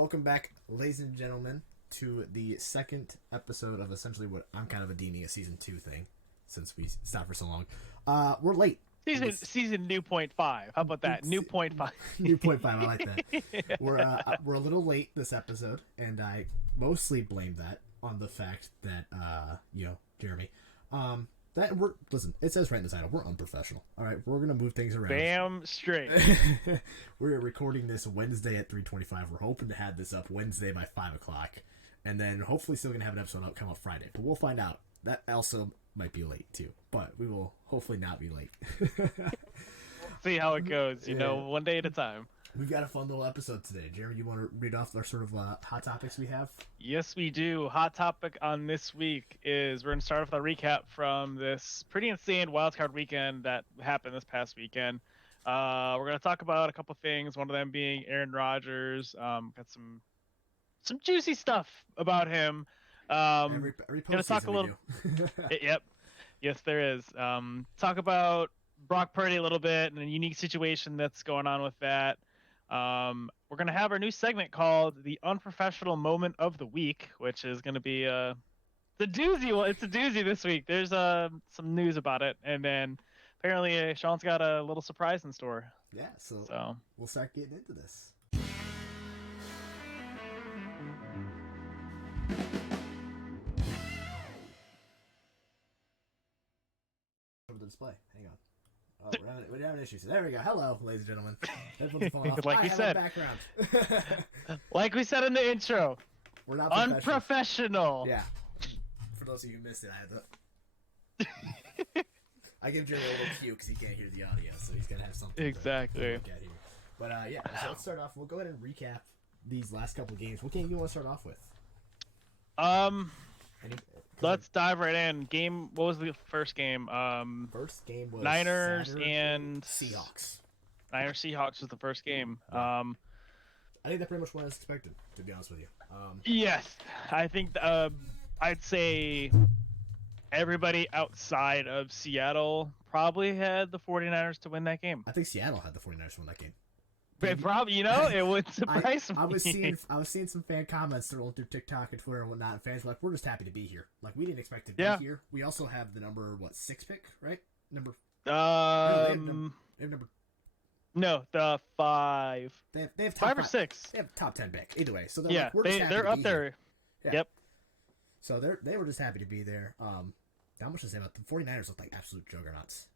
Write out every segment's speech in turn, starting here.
Welcome back, ladies and gentlemen, to the second episode of essentially what I'm kind of deeming a season 2 thing, since we stopped for so long. We're late. Season new point five. How about that? New point five. New point five. I like that. We're a little late this episode, and I mostly blame that on the fact that Jeremy, that listen. It says right in the title, we're unprofessional. All right, we're gonna move things around. Bam straight. We're recording this Wednesday at 3:25. We're hoping to have this up Wednesday by 5:00, and then hopefully still gonna have an episode come up Friday. But we'll find out. That also might be late too, but we will hopefully not be late. See how it goes. One day at a time. We've got a fun little episode today. Jeremy, you want to read off our sort of hot topics we have? Yes, we do. Hot topic on this week is we're going to start off with a recap from this pretty insane wildcard weekend that happened this past weekend. We're going to talk about a couple things, one of them being Aaron Rodgers. Got some juicy stuff about him. Every gonna talk a little. Yep. Yes, there is. Talk about Brock Purdy a little bit and a unique situation that's going on with that. We're gonna have our new segment called the Unprofessional Moment of the Week, which is gonna be the doozy one. It's a doozy this week. There's some news about it, and then apparently Shawn's got a little surprise in store. Yeah. So we'll start getting into this. The display. Hang on. Oh, we're having issues. There we go. Hello, ladies and gentlemen. Headphones falling off. Like we said, background. like we said in the intro, we're not unprofessional. Yeah. For those of you who missed it, I had to. I give Jerry a little cue because he can't hear the audio, so he's gonna have something. Exactly. To look at here. But yeah. So let's start off. We'll go ahead and recap these last couple of games. What game do you want to start off with? Let's dive right in. What was the first game? First game was Niners Saturday and Seahawks. Niners-Seahawks was the first game. I think that pretty much went as expected, to be honest with you. Yes, I think I'd say everybody outside of Seattle probably had the 49ers to win that game. I think Seattle had the 49ers to win that game. Probably, it would surprise me. I was seeing some fan comments rolling through TikTok and Twitter and whatnot. And fans were like, "We're just happy to be here. Like we didn't expect to be here. We also have the number 6 pick, right? Number. They have number. No, the 5. They have top 5 or 6. They have top 10 pick either way. So they're they're up there. Yeah. Yep. So they were just happy to be there. Not much to say about the 49ers. Look like absolute juggernauts.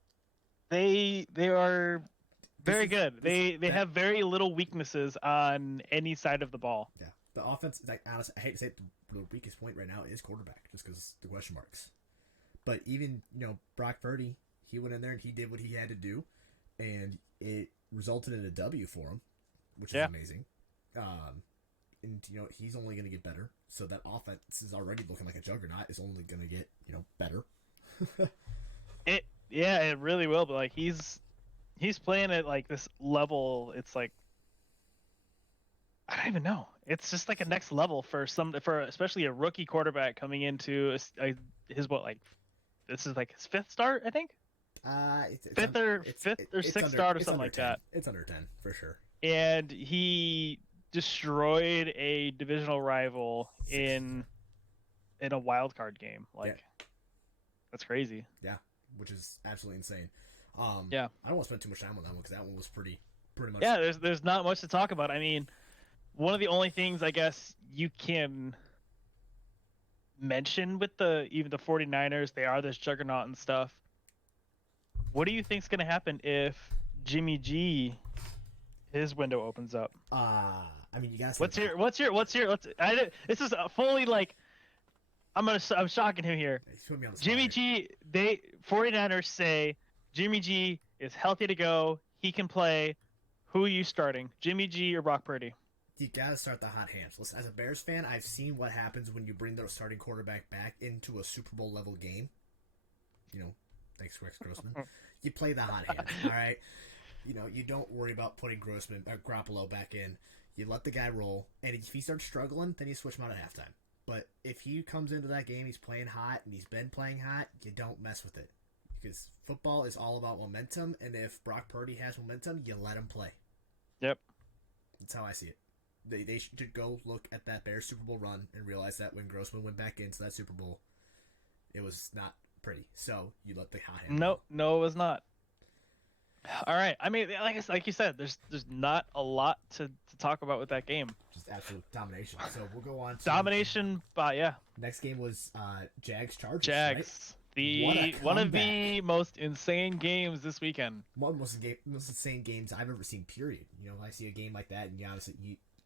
They are. Very good. They have very little weaknesses on any side of the ball. Yeah. The offense, like honestly, I hate to say it, the weakest point right now is quarterback, just because the question marks. But even, Brock Purdy, he went in there and he did what he had to do, and it resulted in a W for him, which is amazing. And, he's only going to get better. So that offense is already looking like a juggernaut. Is only going to get, better. It really will. But, he's playing at this level. It's like I don't even know. It's just like a next level for especially a rookie quarterback coming into this is his 5th start, I think. Fifth or sixth start or something like 10. that. It's under 10 for sure. And he destroyed a divisional rival in a wild card game. That's crazy. Yeah, which is absolutely insane. I don't want to spend too much time on that one because that one was pretty much. Yeah, there's not much to talk about. I mean, one of the only things I guess you can mention with even the 49ers, they are this juggernaut and stuff. What do you think's going to happen if Jimmy G, his window opens up? I mean, you guys. This is fully I'm shocking him here. Jimmy G, 49ers say Jimmy G is healthy to go. He can play. Who are you starting, Jimmy G or Brock Purdy? You gotta start the hot hands. Listen, as a Bears fan, I've seen what happens when you bring the starting quarterback back into a Super Bowl level game. Thanks, Rex Grossman. You play the hot hand, all right? You don't worry about putting Garoppolo back in. You let the guy roll, and if he starts struggling, then you switch him out at halftime. But if he comes into that game, he's playing hot, and he's been playing hot, you don't mess with it. Because football is all about momentum, and if Brock Purdy has momentum, you let him play. Yep. That's how I see it. They should go look at that Bears Super Bowl run and realize that when Grossman went back into that Super Bowl, it was not pretty. So you let the hot hand. No, it was not. All right. I mean, like you said, there's not a lot to talk about with that game. Just absolute domination. So we'll go on to domination. Yeah. Next game was Jags Chargers. Jags. Right? One of the most insane games this weekend. One of the most insane games I've ever seen. Period. You know, I see a game like that, and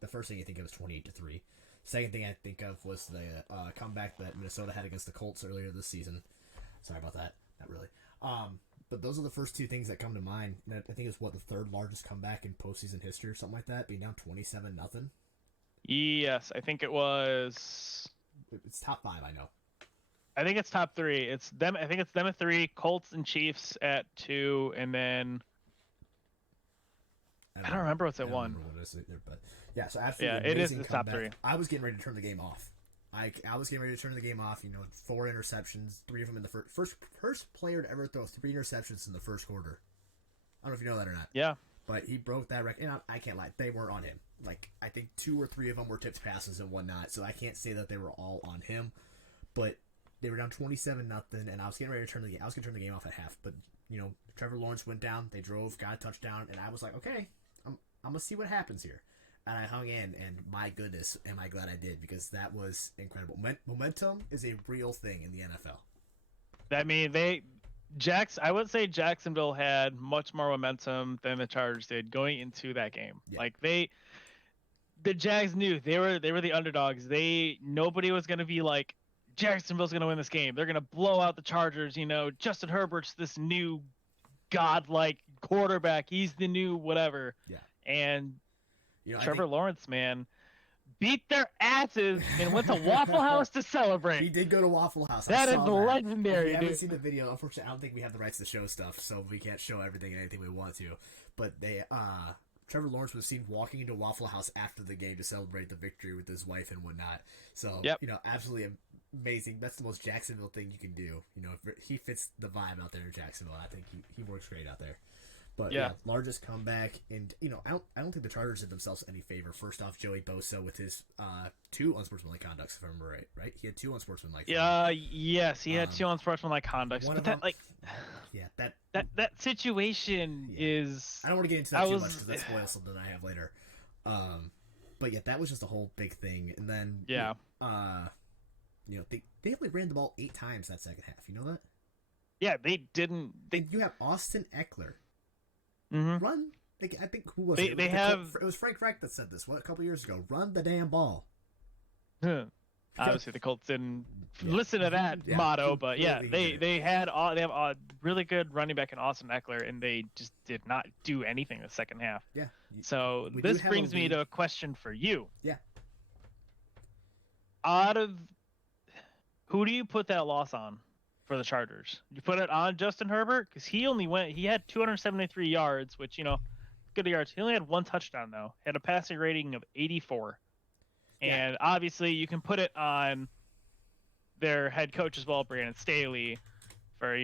the first thing you think of is 28-3. Second thing I think of was the comeback that Minnesota had against the Colts earlier this season. Sorry about that. Not really. But those are the first two things that come to mind. And I think it's the third largest comeback in postseason history or something like that, being down 27-0. Yes, I think it was. It's top 5, I know. I think it's top 3. It's them. I think it's them at 3, Colts and Chiefs at 2, and then I don't remember what's at 1. I don't remember what it is either, but yeah. So absolutely, it is amazing the top comeback. 3. I was getting ready to turn the game off. I was getting ready to turn the game off. 4 interceptions, 3 of them in the first player to ever throw 3 interceptions in the first quarter. I don't know if you know that or not. Yeah. But he broke that record. And I can't lie, they weren't on him. Like, I think 2 or 3 of them were tipped passes and whatnot. So I can't say that they were all on him. But they were down 27-0, and I was getting ready to turn the game. I was going to turn the game off at half. But Trevor Lawrence went down. They drove, got a touchdown, and I was like, okay, I'm gonna see what happens here. And I hung in, and my goodness, am I glad I did, because that was incredible. Momentum is a real thing in the NFL. I mean, I would say Jacksonville had much more momentum than the Chargers did going into that game. Yeah. Like the Jags knew they were the underdogs. Nobody was gonna be like, Jacksonville's gonna win this game. They're gonna blow out the Chargers. Justin Herbert's this new godlike quarterback. He's the new whatever. Yeah. And Trevor Lawrence, man, beat their asses and went to Waffle House to celebrate. He did go to Waffle House. That is legendary. If you haven't seen the video, unfortunately, I don't think we have the rights to show stuff, so we can't show everything and anything we want to. But Trevor Lawrence was seen walking into Waffle House after the game to celebrate the victory with his wife and whatnot. So, absolutely amazing. That's the most Jacksonville thing you can do. He fits the vibe out there in Jacksonville. I think he works great out there. But largest comeback, and I don't think the Chargers did themselves any favor. First off, Joey Bosa with his 2 unsportsmanlike conducts, if I remember right. He had 2 unsportsmanlike. Yes, he had 2 unsportsmanlike conducts. But that situation is. I don't want to get into that too much because that spoils something I have later. But that was just a whole big thing, and then they only ran the ball 8 times that second half. You know that? Yeah, they didn't. You have Austin Eckler. Mm-hmm. Run. I think who was it? It was Frank Reich that said this a couple years ago. Run the damn ball. Obviously, the Colts didn't listen to that motto, but they have a really good running back in Austin Eckler, and they just did not do anything the second half. Yeah. So this brings me to a question for you. Yeah. Out of who do you put that loss on for the Chargers? You put it on Justin Herbert, because he had 273 yards, which good yards. He only had 1 touchdown though. Had a passing rating of 84. And obviously, you can put it on their head coach as well, Brandon Staley, for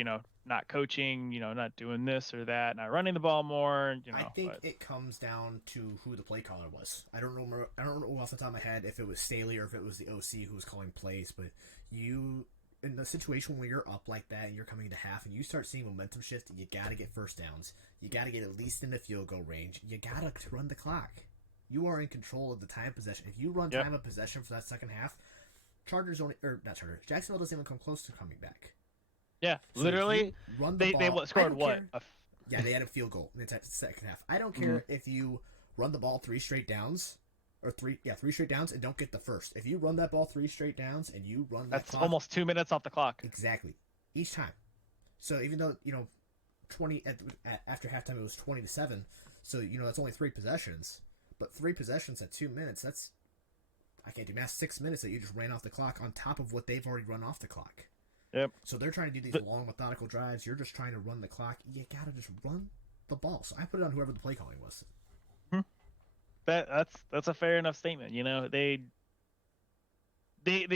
not coaching, not doing this or that, not running the ball more. I think it comes down to who the play caller was. I don't know off the top of my head if it was Staley or if it was the OC who was calling plays. But in the situation where you're up like that and you're coming into half and you start seeing momentum shift, you got to get first downs. You got to get at least in the field goal range. You got to run the clock. You are in control of the time of possession. If you run time of possession for that second half, Jacksonville doesn't even come close to coming back. Yeah, so literally, they scored what? They had a field goal in the second half. I don't care if you run the ball 3 straight downs, or 3 straight downs and don't get the first. If you run that ball 3 straight downs and you run that clock, almost 2 minutes off the clock. Exactly, each time. So even though 20 after halftime it was 20-7, so that's only 3 possessions. But 3 possessions at 2 minutes, that's, I can't do math, 6 minutes that you just ran off the clock on top of what they've already run off the clock. Yep. So they're trying to do these long, methodical drives. You're just trying to run the clock. You got to just run the ball. So I put it on whoever the play calling was. That's a fair enough statement. They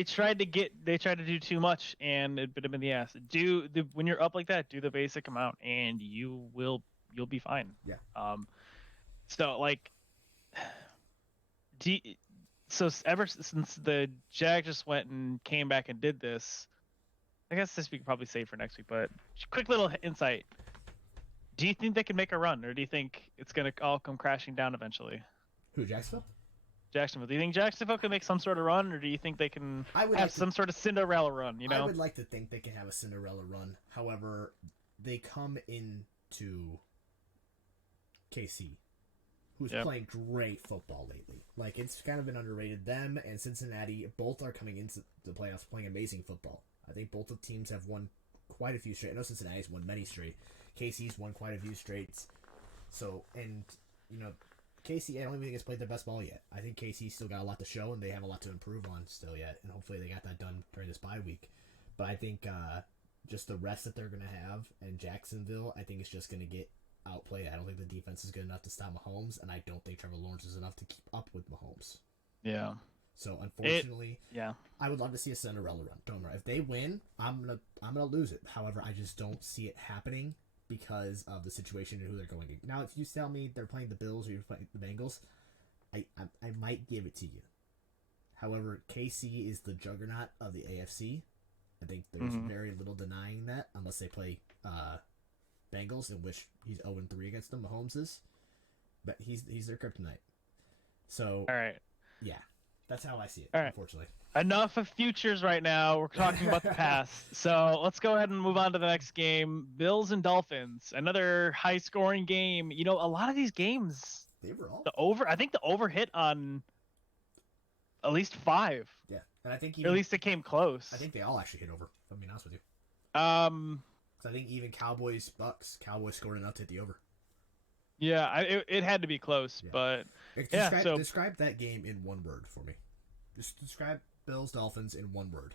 tried to do too much, and it bit them in the ass. When you're up like that, do the basic amount, and you'll be fine. Yeah. So So ever since the Jag just went and came back and did this, I guess this we could probably save for next week. But quick little insight: do you think they can make a run, or do you think it's gonna all come crashing down eventually? Who, Jacksonville? Jacksonville. Do you think Jacksonville can make some sort of run, or do you think they can have like some sort of Cinderella run? I would like to think they can have a Cinderella run. However, they come into KC, who's playing great football lately. Like, it's kind of been underrated. Them and Cincinnati both are coming into the playoffs playing amazing football. I think both of the teams have won quite a few straight. I know Cincinnati's won many straight. KC's won quite a few straights. So, and, KC, I don't even think it's played their best ball yet. I think KC still got a lot to show, and they have a lot to improve on still yet. And hopefully they got that done during this bye week. But I think just the rest that they're going to have, and Jacksonville, I think it's just going to get outplayed. I don't think the defense is good enough to stop Mahomes, and I don't think Trevor Lawrence is enough to keep up with Mahomes. Yeah. So unfortunately, I would love to see a Cinderella run. Don't worry. If they win, I'm gonna lose it. However, I just don't see it happening because of the situation and who they're going to. Now, if you tell me they're playing the Bills or you're playing the Bengals, I might give it to you. However, KC is the juggernaut of the AFC. I think there's very little denying that, unless they play Bengals, in which he's 0-3 against them. Mahomes is, but he's their kryptonite. So, all right, yeah, that's how I see it. All right. Unfortunately, enough of futures right now. We're talking about the past. So let's go ahead and move on to the next game: Bills and Dolphins. Another high-scoring game. A lot of these games, they were all I think the over hit on at least 5. Yeah, and I think at least it came close. I think they all actually hit over. If I'm being honest with you. So I think even Cowboys scored enough to hit the over. Yeah, it had to be close, but describe that game in one word for me. Just describe Bills Dolphins in one word.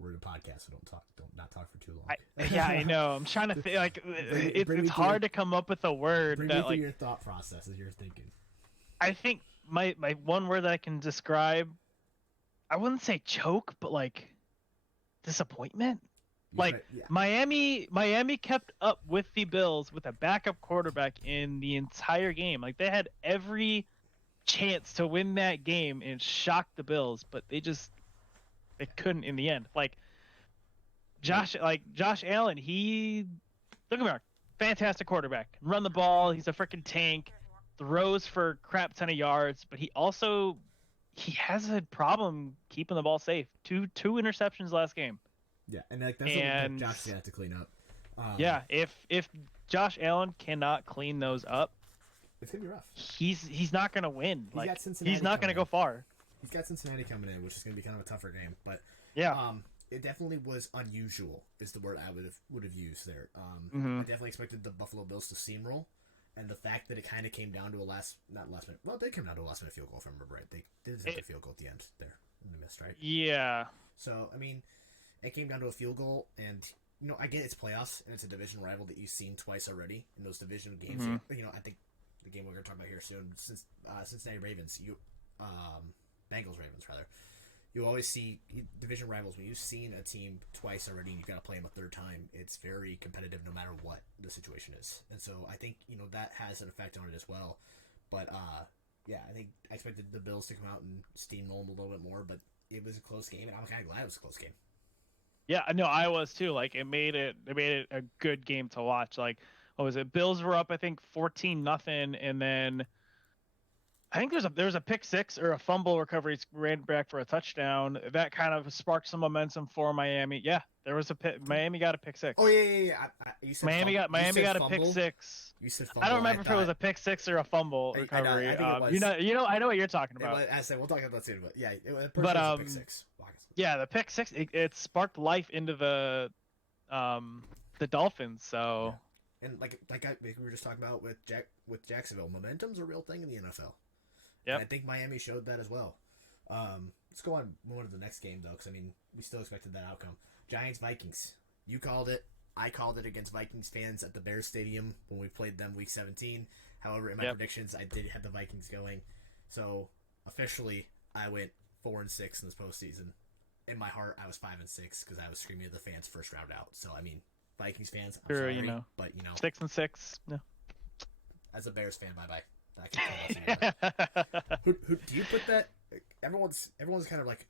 We're in a podcast, so don't not talk for too long. I know. I'm trying to think. Like, it's hard to come up with a word bring that me through like your thought process as you're thinking. I think my one word that I can describe, I wouldn't say choke, but like disappointment. Miami kept up with the Bills with a backup quarterback in the entire game. Like, they had every chance to win that game and shock the Bills, but they couldn't in the end. Like Josh Allen, look at him, fantastic quarterback. Run the ball, he's a freaking tank. Throws for crap ton of yards, but he has a problem keeping the ball safe. Two interceptions last game. Yeah, and that's something Josh got to clean up. If Josh Allen cannot clean those up, it's gonna be rough. He's not gonna win. He's not gonna go far. He's got Cincinnati coming in, which is gonna be kind of a tougher game. But it definitely was unusual. Is the word I would have used there. I definitely expected the Buffalo Bills to steamroll. And the fact that it kind of came down to a last minute. Well, they came down to a last minute field goal, if I remember right. They did have a field goal at the end there, and they missed, right? Yeah. So I mean, it came down to a field goal, and I get it's playoffs and it's a division rival that you've seen twice already in those division games. I think the game we're going to talk about here soon, since Cincinnati Ravens, Bengals Ravens rather. You always see division rivals when you've seen a team twice already and you've got to play them a third time. It's very competitive no matter what the situation is. And so I think, that has an effect on it as well. But, I think I expected the Bills to come out and steamroll them a little bit more, but it was a close game, and I'm kind of glad it was a close game. Yeah, no, I was too. Like, it made it a good game to watch. Like, what was it? Bills were up, I think, 14-0, and then I think there was a pick six or a fumble recovery, ran back for a touchdown. That kind of sparked some momentum for Miami. Yeah, there was Miami got a pick six. Oh yeah. You said Miami got a pick six. You said fumble. I don't remember if it was a pick six or a fumble recovery. I think it was. I know what you're talking about. I said we'll talk about that soon, but yeah, it was a pick six. Yeah, the pick six it sparked life into the Dolphins. So and like we were just talking about with Jacksonville, momentum's a real thing in the NFL. Yeah, I think Miami showed that as well. Let's go on to the next game, though, because, we still expected that outcome. Giants-Vikings. You called it. I called it against Vikings fans at the Bears Stadium when we played them Week 17. However, in my predictions, I did have the Vikings going. So, officially, I went 4-6 in this postseason. In my heart, I was 5-6 because I was screaming at the fans first round out. So, Vikings fans, I'm sorry, but 6-6. No. As a Bears fan, bye. I can't tell that. Who do you put that? Everyone's kind of like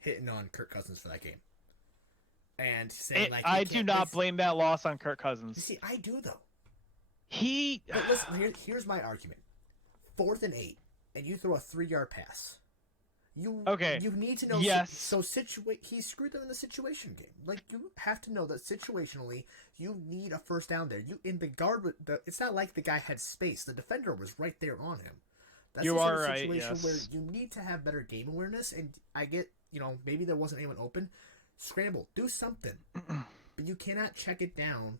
hitting on Kirk Cousins for that game, and saying I do not blame that loss on Kirk Cousins. You see, I do though. But listen, here's my argument: 4th and 8, and you throw a 3-yard pass. You need to know. Yes. He screwed them in the situation game. Like, you have to know that situationally, you need a first down there. You in the guard. It's not like the guy had space. The defender was right there on him. That's you the are sort of right. situation Yes. where you need to have better game awareness. And I get, maybe there wasn't anyone open. Scramble, do something, but you cannot check it down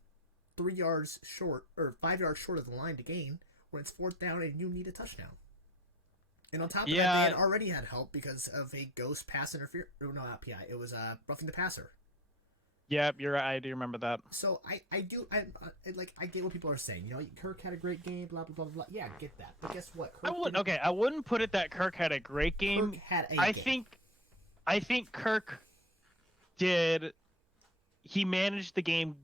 3 yards short or 5 yards short of the line to gain when it's 4th down and you need a touchdown. And on top of that, they had already had help because of a ghost pass interference. No, not PI. It was roughing the passer. Yep, you're right. I do remember that. So I get what people are saying. Kirk had a great game. Blah blah blah blah. Yeah, I get that. But guess what? I wouldn't put it that Kirk had a great game. Kirk had a game. I think Kirk did. He managed the game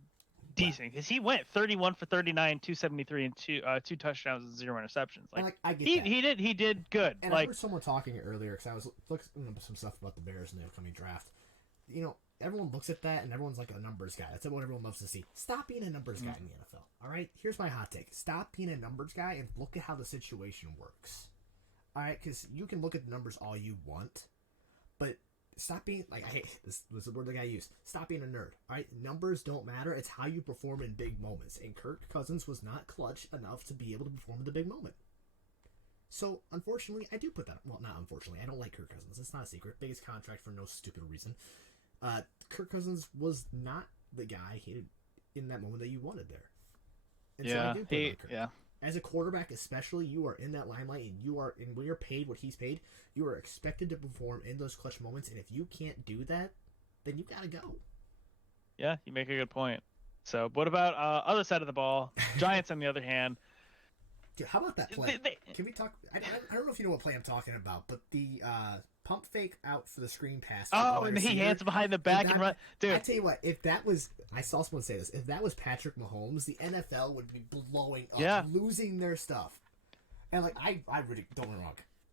decent because he went 31 for 39, 273, and two touchdowns and 0 interceptions. I get that. He did good. And I heard someone talking earlier because I was looking up some stuff about the Bears in the upcoming draft. Everyone looks at that and everyone's like a numbers guy. That's what everyone loves to see. Stop being a numbers guy in the NFL. All right, here's my hot take: stop being a numbers guy and look at how the situation works. All right, because you can look at the numbers all you want, but stop being I hate this was the word the guy used. Stop being a nerd. All right, numbers don't matter. It's how you perform in big moments. And Kirk Cousins was not clutch enough to be able to perform in the big moment. So unfortunately, I do put that. Well, not unfortunately. I don't like Kirk Cousins. It's not a secret. Biggest contract for no stupid reason. Kirk Cousins was not the guy in that moment that you wanted there. And so I do put Kirk. Yeah. As a quarterback, especially, you are in that limelight, and when you're paid what he's paid, you are expected to perform in those clutch moments. And if you can't do that, then you gotta go. Yeah, you make a good point. So, what about other side of the ball? Giants, on the other hand. Dude, how about that play? Can we talk? I don't know if you know what play I'm talking about, but the pump fake out for the screen pass. Oh, and he hands behind the back and run. Dude, I tell you what, if that was, I saw someone say this, if that was Patrick Mahomes, the NFL would be blowing up, losing their stuff. And I really, don't get me wrong,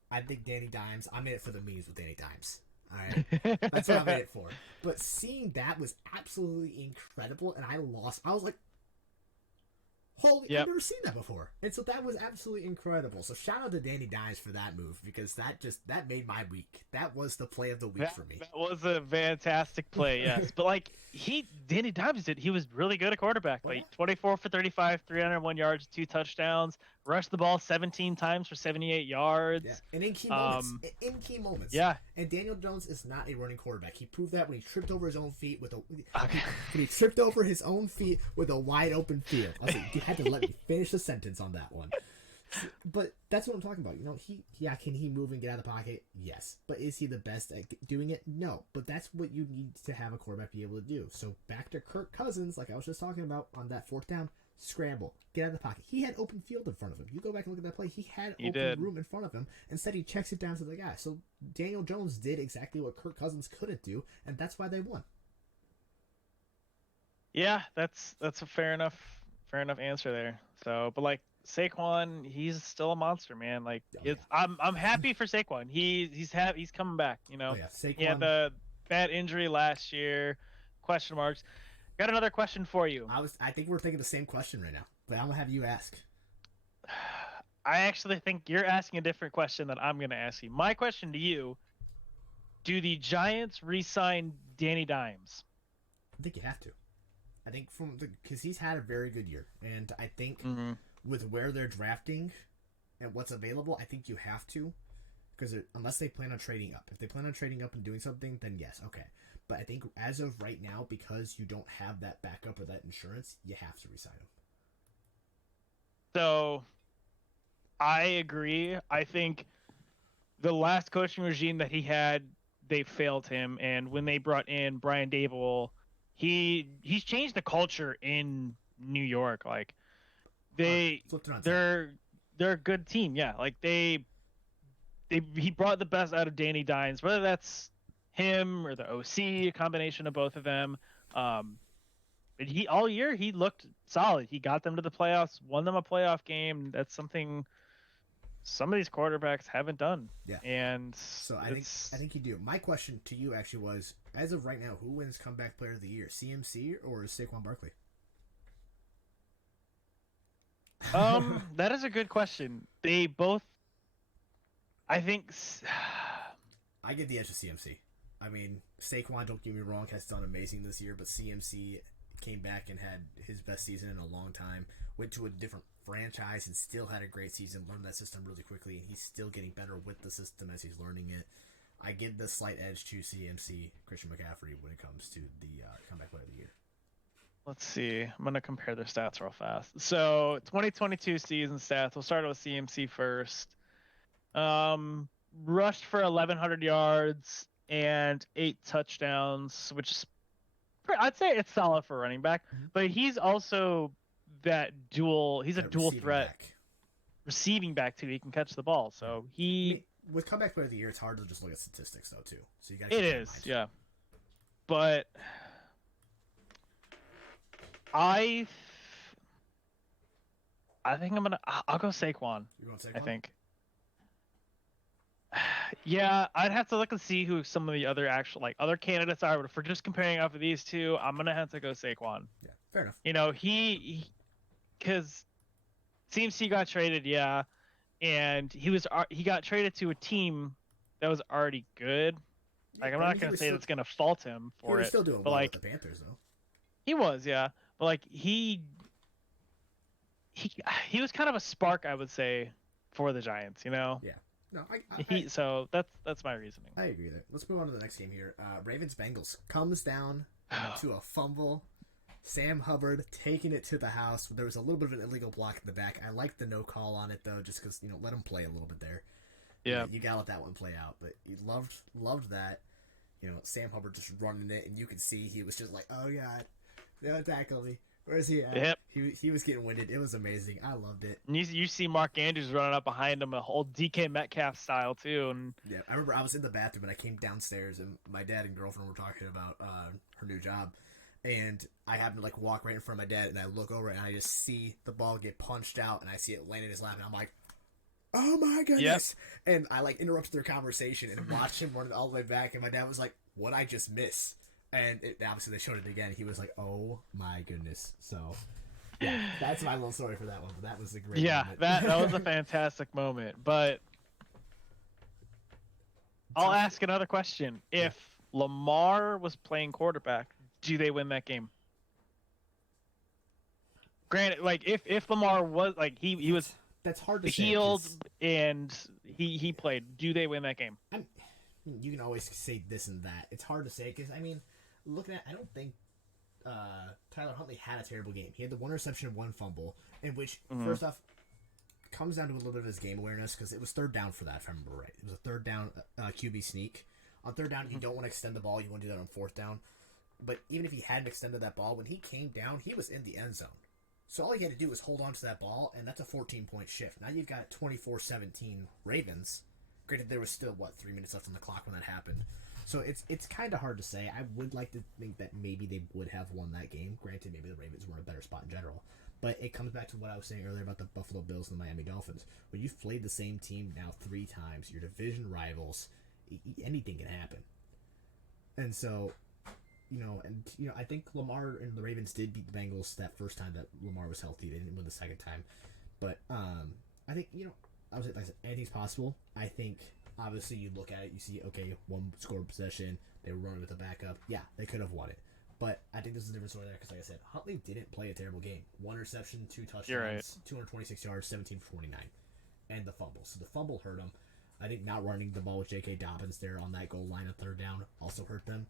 I think Danny Dimes, I'm in it for the memes with Danny Dimes. All right, that's what I'm in it for. But seeing that was absolutely incredible, and I was like, holy, I've never seen that before. And so that was absolutely incredible. So shout out to Danny Dimes for that move, because that made my week. That was the play of the week for me. That was a fantastic play, yes. But Danny Dimes he was really good at quarterback. 24 for 35, 301 yards, 2 touchdowns, rushed the ball 17 times for 78 yards. Yeah. And in key moments. Yeah. And Daniel Jones is not a running quarterback. He proved that when he tripped over his own feet with a wide open field. I was like, you had to let me finish the sentence on that one. But that's what I'm talking about. Can he move and get out of the pocket? Yes. But is he the best at doing it? No. But that's what you need to have a quarterback be able to do. So back to Kirk Cousins, like I was just talking about on that 4th down, scramble, get out of the pocket. He had open field in front of him. You go back and look at that play. He had open room in front of him. Instead, he checks it down to the guy. So Daniel Jones did exactly what Kirk Cousins couldn't do, and that's why they won. Yeah, that's a fair enough answer there. So, but Saquon, he's still a monster, man. I'm happy for Saquon. He's coming back. Saquon. He had the bad injury last year. Question marks. Got another question for you. I think we're thinking the same question right now, but I'm gonna have you ask. I actually think you're asking a different question than I'm gonna ask you. My question to you: do the Giants re-sign Danny Dimes? I think you have to. I think because he's had a very good year, and I think with where they're drafting and what's available, I think you have to. Because unless they plan on trading up, if they plan on trading up and doing something, then yes, okay. But I think as of right now, because you don't have that backup or that insurance, you have to resign him. So, I agree. I think the last coaching regime that he had, they failed him. And when they brought in Brian Daboll, he's changed the culture in New York. They're a good team. Yeah, he brought the best out of Danny Dimes, whether that's him or the OC, a combination of both of them. But he all year he looked solid. He got them to the playoffs, won them a playoff game. That's something some of these quarterbacks haven't done. Yeah. And So I think you do. My question to you actually was, as of right now, who wins comeback player of the year? CMC or Saquon Barkley? that is a good question. They both, I think. I give the edge to CMC. I mean, Saquon, don't get me wrong, has done amazing this year, but CMC came back and had his best season in a long time. Went to a different franchise and still had a great season. Learned that system really quickly, and he's still getting better with the system as he's learning it. I give the slight edge to CMC, Christian McCaffrey, when it comes to the comeback player of the year. Let's see. I'm going to compare their stats real fast. So 2022 season stats. We'll start with CMC first. Rushed for 1,100 yards and 8 touchdowns, which is, I'd say it's solid for a running back. Mm-hmm. But he's also he's a dual threat receiving back too. He can catch the ball. So with comeback player of the year, it's hard to just look at statistics though too. So you got it is, yeah. But I think I'll go Saquon. You want Saquon? I think. Yeah, I'd have to look and see who some of the other other candidates are, but if we're just comparing off of these two, I'm gonna have to go Saquon. Yeah, fair enough. You know, because CMC got traded, yeah, and he got traded to a team that was already good. Like, I'm not gonna say that's gonna fault him for it. He was still doing well with the Panthers, though. He was, yeah, but like he was kind of a spark, I would say, for the Giants. You know. Yeah. No, so that's my reasoning. I agree there. Let's move on to the next game here. Ravens Bengals comes down to a fumble. Sam Hubbard taking it to the house. There was a little bit of an illegal block in the back. I like the no call on it though, just because let him play a little bit there. Yeah, you gotta let that one play out. But he loved that. Sam Hubbard just running it, and you could see he was just like, "Oh God, don't tackle me." Where's he at? Yep. He was getting winded. It was amazing. I loved it. And you see Mark Andrews running up behind him, a whole DK Metcalf style too. And yeah, I remember I was in the bathroom and I came downstairs and my dad and girlfriend were talking about her new job, and I happened to walk right in front of my dad and I look over and I just see the ball get punched out and I see it land in his lap and I'm like, "Oh my goodness!" Yep. And I interrupted their conversation and watched him run all the way back, and my dad was like, "What'd I just miss?" And obviously they showed it again. He was like, "Oh my goodness!" So, yeah, that's my little story for that one. But that was a great. moment. that was a fantastic moment. But I'll ask another question: if Lamar was playing quarterback, do they win that game? Granted, if Lamar was he was that's hard to healed and he played, do they win that game? You can always say this and that. It's hard to say because looking at, I don't think Tyler Huntley had a terrible game. He had the one interception and one fumble, in which first off comes down to a little bit of his game awareness because it was third down for that, if I remember right. It was a third down QB sneak. On third down, you don't want to extend the ball. You want to do that on fourth down. But even if he hadn't extended that ball, when he came down, he was in the end zone. So all he had to do was hold on to that ball, and that's a 14-point shift. Now you've got 24-17 Ravens. Granted, there was still 3 minutes left on the clock when that happened. So it's kind of hard to say. I would like to think that maybe they would have won that game. Granted, maybe the Ravens were in a better spot in general. But it comes back to what I was saying earlier about the Buffalo Bills and the Miami Dolphins. When you've played the same team now 3 times, your division rivals, anything can happen. And so, I think Lamar and the Ravens did beat the Bengals that first time that Lamar was healthy. They didn't win the second time. But I think, I was like I said, anything's possible. I think, obviously, you look at it, you see, okay, one scored possession, they were running with the backup. Yeah, they could have won it. But I think this is a different story there because, like I said, Huntley didn't play a terrible game. 1 interception, 2 touchdowns, right. 226 yards, 17 for 29. And the fumble. So the fumble hurt him. I think not running the ball with J.K. Dobbins there on that goal line of third down also hurt them.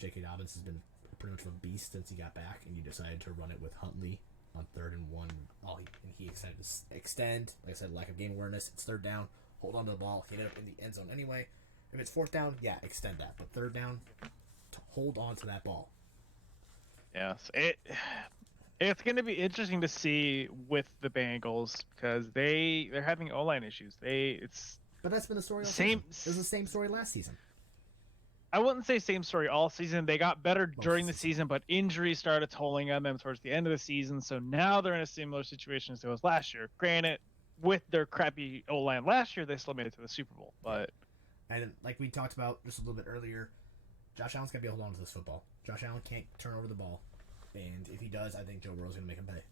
J.K. Dobbins has been pretty much a beast since he got back, and you decided to run it with Huntley on 3rd and 1. And he decided to extend. Like I said, lack of game awareness. It's 3rd down. Hold on to the ball. He ended up in the end zone anyway. If it's 4th down, yeah, extend that. But 3rd down, hold on to that ball. Yes, it's going to be interesting to see with the Bengals because they're having O-line issues. But that's been the story all season. It was the same story last season. I wouldn't say same story all season. They got better Most during of the the season. season, but injuries started tolling on them towards the end of the season. So now they're in a similar situation as it was last year. Granted, with their crappy O line last year, they still made it to the Super Bowl. But And like we talked about just a little bit earlier, Josh Allen's got to be able to hold on to this football. Josh Allen can't turn over the ball. And if he does, I think Joe Burrow's going to make him pay.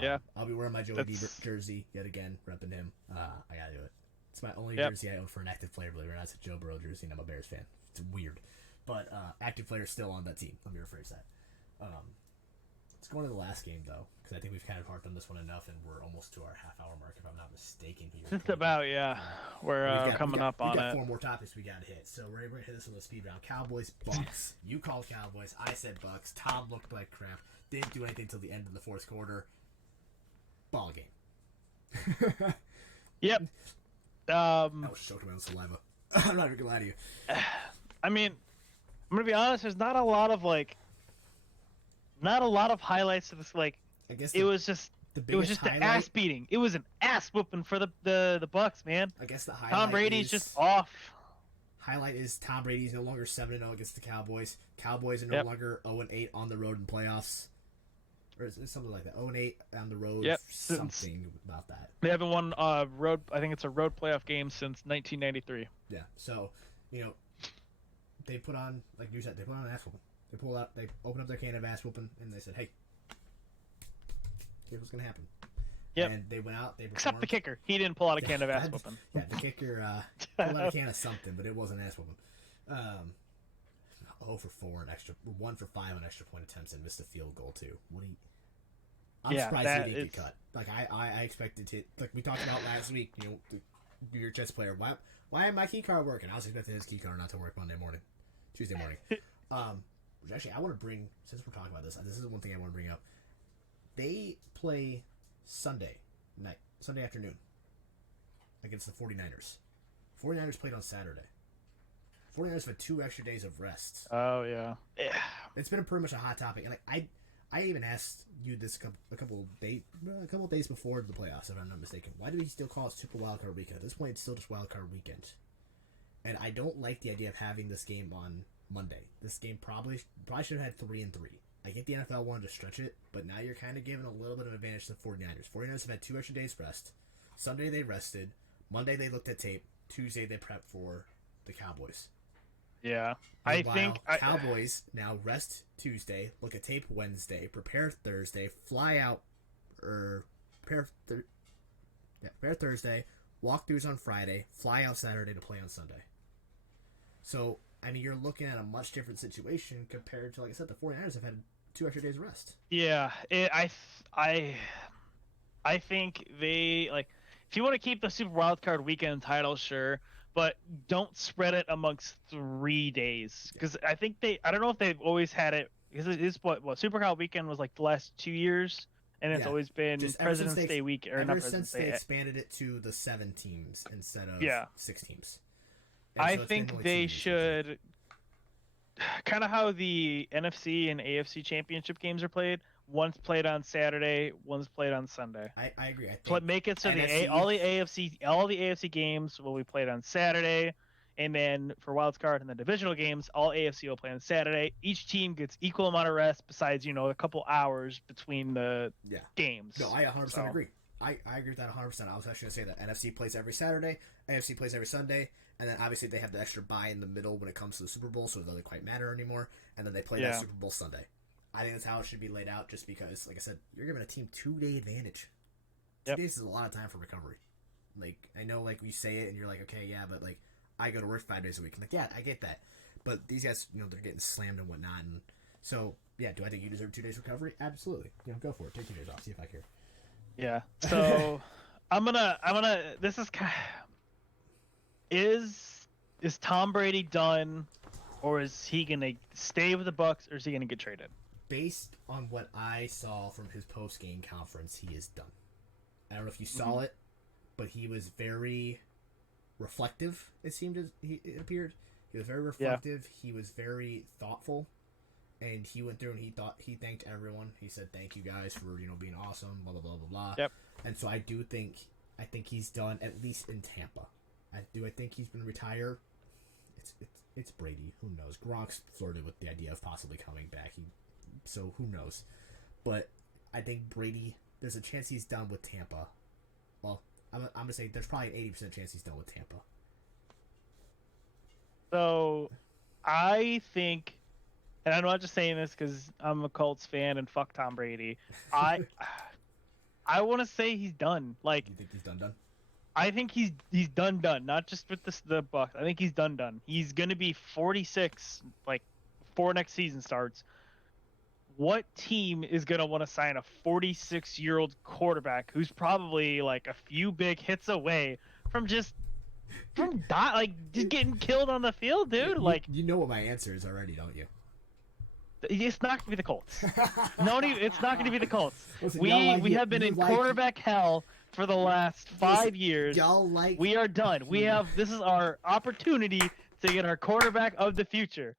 yeah, I'll be wearing my Joey D that's jersey yet again, repping him. I got to do it. It's my only yep. jersey I own for an active player, believe it or not. It's a Joe Burrow jersey, and I'm a Bears fan. It's weird. But active player still on that team. Let me rephrase that. Let's go into the last game, though, because I think we've kind of harped on this one enough, and we're almost to our half-hour mark, if I'm not mistaken here. Just about, yeah. We're coming up on we got it. 4 more topics we got to hit. So we're going to hit this with a speed round. Cowboys, Bucks. You called Cowboys. I said Bucks. Tom looked like crap. Didn't do anything until the end of the fourth quarter. Ball game. Yep. I was choking my own saliva. I'm not even gonna lie to you. I mean, I'm gonna be honest. There's not a lot of highlights to this. Like, I guess it was just an ass beating. It was an ass whooping for the Bucks, man. I guess the highlight. Tom Brady's just off. Highlight is Tom Brady's no longer 7-0 against the Cowboys. Cowboys are no longer 0-8 on the road in playoffs. Or is it something like that? 0-8 on the road. Yep. Something about that. They haven't won road. I think it's a road playoff game since 1993. Yeah. So, they put on, like you said, they put on an ass whooping. They opened up their can of ass whooping, and they said, "Hey, here's what's gonna happen." Yep. And they went out. They performed. Except the kicker, he didn't pull out a can of ass whooping. Yeah, the kicker pulled out a can of something, but it wasn't ass whooping. 0 for 4 and extra, 1 for 5 on extra point attempts, and missed a field goal too. I'm surprised he didn't get cut. Like I expected to. Like we talked about last week, your chess player. Why am my key card working? I was expecting his key card not to work Tuesday morning. Which actually I want to bring, since we're talking about this is one thing I want to bring up. They play Sunday afternoon against the 49ers. 49ers played on Saturday. 49ers had 2 extra days of rest. Oh yeah. It's been pretty much a hot topic, and I even asked you this a couple of days before the playoffs, if I'm not mistaken. Why do we still call it Super Wildcard Weekend? At this point, it's still just Wildcard Weekend, and I don't like the idea of having this game on Monday. This game probably should have had 3-3. I get the NFL wanted to stretch it, but now you're kind of giving a little bit of advantage to the 49ers. 49ers have had 2 extra days rest. Sunday they rested. Monday they looked at tape. Tuesday they prepped for the Cowboys. Yeah. Cowboys now rest Tuesday, look at tape Wednesday, prepare Thursday, fly out, prepare Thursday, walkthroughs on Friday, fly out Saturday to play on Sunday. So, I mean, you're looking at a much different situation compared to, like I said, the 49ers have had 2 extra days rest. Yeah. I think they, like, if you want to keep the Super Wildcard Weekend title, sure, but don't spread it amongst 3 days, because I think I don't know if they've always had it, because it is what Super Bowl weekend was like the last 2 years, and it's always been President's Day week, or not President's Day. Since they expanded it to the 7 teams instead of 6 teams. And I think they should, kind of how the NFC and AFC championship games are played. One's played on Saturday, one's played on Sunday. I agree. I think make it so all the AFC games will be played on Saturday, and then for wild card and the divisional games, all AFC will play on Saturday. Each team gets equal amount of rest, besides a couple hours between the games. No, I 100% agree. I agree with that 100%. I was actually going to say that NFC plays every Saturday, AFC plays every Sunday, and then obviously they have the extra bye in the middle when it comes to the Super Bowl, so it doesn't quite matter anymore, and then they play that Super Bowl Sunday. I think that's how it should be laid out, just because, like I said, you're giving a team 2-day advantage. 2 days is a lot of time for recovery. Like, I know, like, we say it, and you're like, okay, yeah, but, like, I go to work 5 days a week. I'm like, yeah, I get that. But these guys, they're getting slammed and whatnot, and so, yeah, do I think you deserve 2 days recovery? Absolutely. Go for it. Take 2 days off. See if I care. Yeah. So, I'm gonna, this is kind of, is Tom Brady done, or is he gonna stay with the Bucks, or is he gonna get traded? Based on what I saw from his post-game conference, he is done. I don't know if you saw it, but he was very reflective, it appeared. He was very reflective. Yeah. He was very thoughtful. And he went through and he thanked everyone. He said, thank you guys for, being awesome, blah, blah, blah, blah, blah. Yep. And so I think he's done, at least in Tampa. I think he's going to retire. it's Brady. Who knows? Gronk's flirted with the idea of possibly coming back. So who knows? But I think Brady. There's a chance he's done with Tampa. Well, I'm gonna say there's probably an 80% chance he's done with Tampa. So, I think, and I'm not just saying this because I'm a Colts fan and fuck Tom Brady. I want to say he's done. Like, You think he's done? I think he's done. Not just with the Bucks. I think he's done. He's gonna be 46 like before next season starts. What team is gonna want to sign a 46-year-old quarterback who's probably like a few big hits away from just getting killed on the field, dude? You know what my answer is already, don't you? It's not gonna be the Colts. No, it's not gonna be the Colts. Listen, we have been in quarterback hell for the last 5 years. We are done. This is our opportunity to get our quarterback of the future.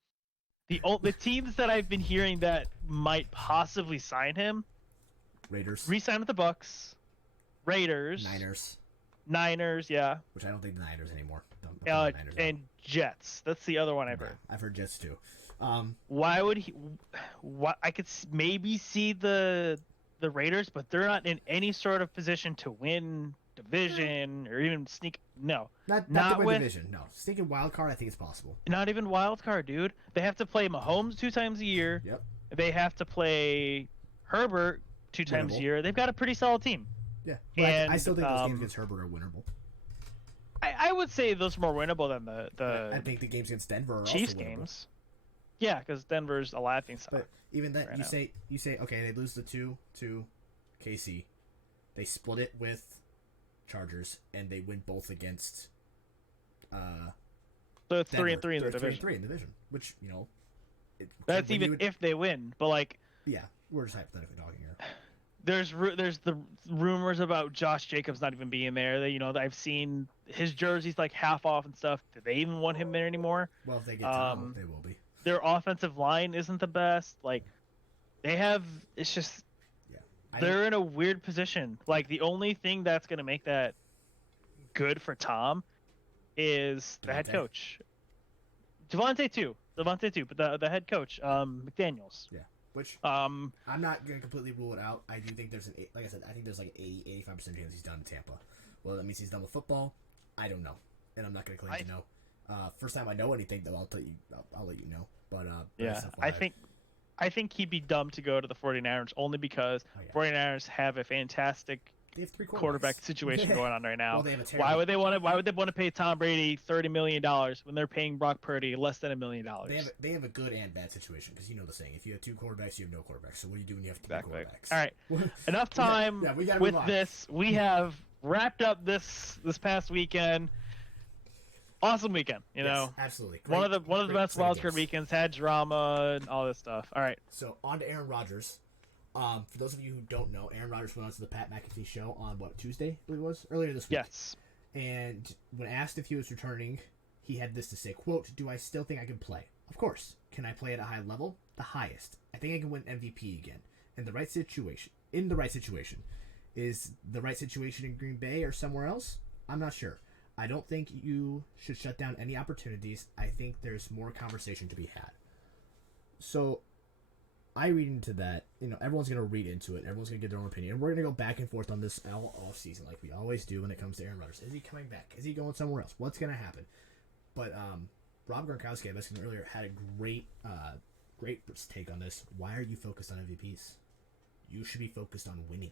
The teams that I've been hearing that might possibly sign him: Raiders, re-sign with the Bucks, Raiders, Niners, yeah. Which I don't think the Niners anymore. Don't Niners and Jets. That's the other one I've heard. I've heard Jets too. Why would he? What I could maybe see the Raiders, but they're not in any sort of position to win division or even sneak. No, not to win division. No, sneaking wild card. I think it's possible. Not even wild card, dude. They have to play Mahomes 2 times a year. Yep. They have to play Herbert 2 times a year. They've got a pretty solid team. Yeah, and I still think those games against Herbert are winnable. I would say those are more winnable than the. I think the games against Denver are Chiefs also winnable. Games. Yeah, because Denver's a laughing stock. But even then, right you say okay, they lose the 2 to KC, they split it with Chargers, and they win both against. So it's 3-3 in the division. 3-3 in the division, which that's even if they win. But like, yeah, we're just hypothetically talking here. There's the rumors about Josh Jacobs not even being there. I've seen his jerseys like half off and stuff. Do they even want him there anymore? Well, if they get Tom, they will be. Their offensive line isn't the best. Like, it's just they're in a weird position. Like, the only thing that's gonna make that good for Tom is the head coach. Devontae too, but the head coach, McDaniels. Yeah. Which I'm not gonna completely rule it out. I do think there's like I said, I think there's like an 80-85% chance he's done in Tampa. Well, that means he's done with football. I don't know, and I'm not gonna claim to know. First time I know anything, though, I'll tell you. I'll let you know. But yeah, I think he'd be dumb to go to the 49ers only because 49ers have a fantastic they have 3 quarterback situation going on right now. Well, they have a terrible... Why would they want to pay Tom Brady $30 million when they're paying Brock Purdy less than $1 million? They have a good and bad situation because you know the saying: if you have 2 quarterbacks, you have no quarterbacks. So what do you do when you have 3 quarterbacks? All right, enough time with this. We have wrapped up this past weekend. Awesome weekend, you know. Absolutely. One of the best wildcard weekends. Had drama and all this stuff. All right. So on to Aaron Rodgers. For those of you who don't know, Aaron Rodgers went on to the Pat McAfee show on Tuesday, I believe it was, earlier this week. Yes. And when asked if he was returning, he had this to say, quote, "Do I still think I can play? Of course. Can I play at a high level? The highest. I think I can win MVP again. In the right situation. Is the right situation in Green Bay or somewhere else? I'm not sure. I don't think you should shut down any opportunities. I think there's more conversation to be had." So I read into that, everyone's going to read into it. Everyone's going to get their own opinion. And we're going to go back and forth on this all off season like we always do when it comes to Aaron Rodgers. Is he coming back? Is he going somewhere else? What's going to happen? But Rob Gronkowski, I mentioned earlier, had a great take on this. Why are you focused on MVPs? You should be focused on winning.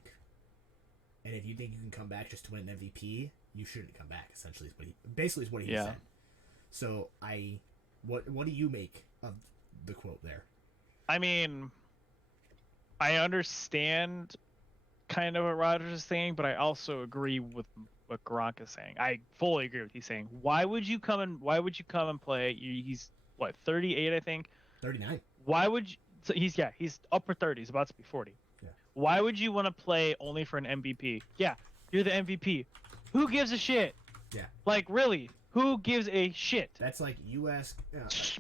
And if you think you can come back just to win an MVP, you shouldn't come back, essentially, is what he said. So what do you make of the quote there? I mean, I understand kind of what Rodgers is saying, but I also agree with what Gronk is saying. I fully agree with what he's saying. Why would you come and play? He's what, 38, I think. 39. Why would you? So he's upper 30s, about to be 40. Yeah. Why would you want to play only for an MVP? Yeah, you're the MVP. Who gives a shit? Yeah. Like, really? Who gives a shit? That's like you ask.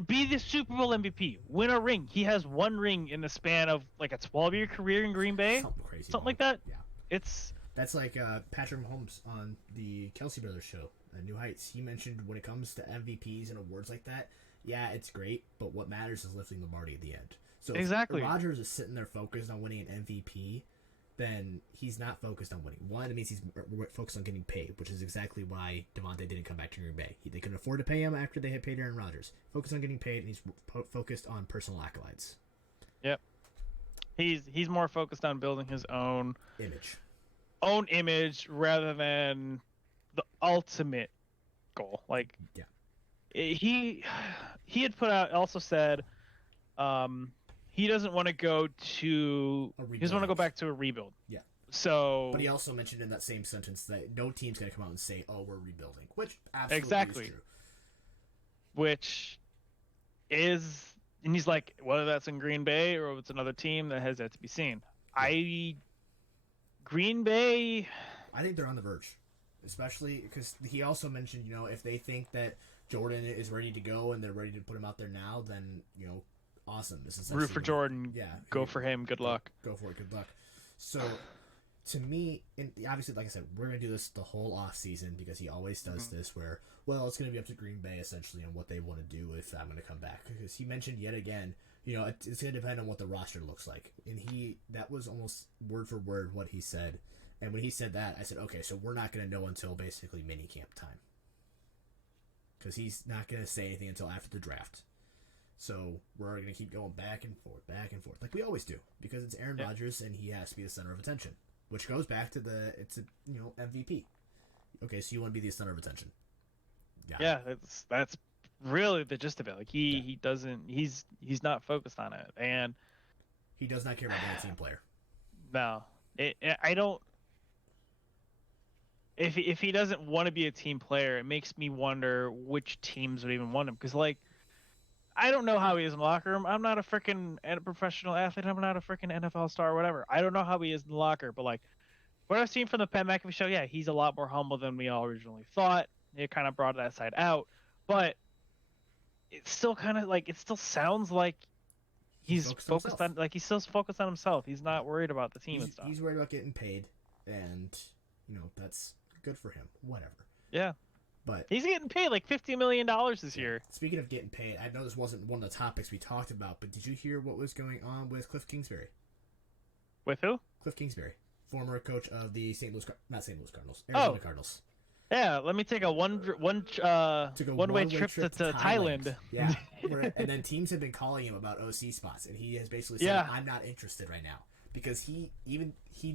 Be the Super Bowl MVP. Win a ring. He has 1 ring in the span of like a 12-year career in Green Bay. Something crazy. Something like that. Yeah. That's like Patrick Mahomes on the Kelsey Brothers show at New Heights. He mentioned when it comes to MVPs and awards like that, yeah, it's great, but what matters is lifting Lombardi at the end. So Exactly. if Rodgers is sitting there focused on winning an MVP, then he's not focused on winning. One, it means he's focused on getting paid, which is exactly why Devontae didn't come back to Green Bay. They couldn't afford to pay him after they had paid Aaron Rodgers. Focused on getting paid, and he's focused on personal accolades. Yep. He's more focused on building his own image rather than the ultimate goal. Like, yeah, he had put out, also said, he doesn't want to go to. He doesn't want to go back to a rebuild. Yeah. So. But he also mentioned in that same sentence that no team's going to come out and say, "Oh, we're rebuilding," which absolutely Exactly. is true. Which is, and he's like, whether that's in Green Bay or if it's another team, that has yet to be seen. Yeah. Green Bay. I think they're on the verge, especially because he also mentioned, if they think that Jordan is ready to go and they're ready to put him out there now, then awesome. This is root for Jordan. Yeah, go for him. Good luck. Go for it. Good luck. So, to me, and obviously, like I said, we're gonna do this the whole off season because he always does this. Where, well, it's gonna be up to Green Bay essentially on what they want to do if I'm gonna come back. Because he mentioned yet again, it's gonna depend on what the roster looks like, and that was almost word for word what he said. And when he said that, I said, okay, so we're not gonna know until basically mini camp time. Because he's not gonna say anything until after the draft. So we're going to keep going back and forth, like we always do, because it's Aaron Rodgers and he has to be the center of attention, which goes back to MVP. Okay, so you want to be the center of attention. Yeah, that's really the gist of it. Like he doesn't, he's not focused on it, and he does not care about being a team player. No, I don't. If he doesn't want to be a team player, it makes me wonder which teams would even want him, because like. I don't know how he is in the locker room. I'm not a freaking professional athlete. I'm not a freaking NFL star or whatever. I don't know how he is in the locker, but like what I've seen from the Pat McAfee show, yeah, he's a lot more humble than we all originally thought. It kind of brought that side out, but it's still kind of like, it still sounds like he's focused on, like he's still focused on himself. He's not worried about the team and stuff. He's worried about getting paid, and that's good for him. Whatever. Yeah. But he's getting paid like $50 million this year. Speaking of getting paid, I know this wasn't one of the topics we talked about, but did you hear what was going on with Cliff Kingsbury? With who? Cliff Kingsbury, former coach of the Arizona Cardinals. Yeah, let me take a one-way trip to Thailand. Yeah, and then teams have been calling him about OC spots, and he has basically said, "I'm not interested right now," because he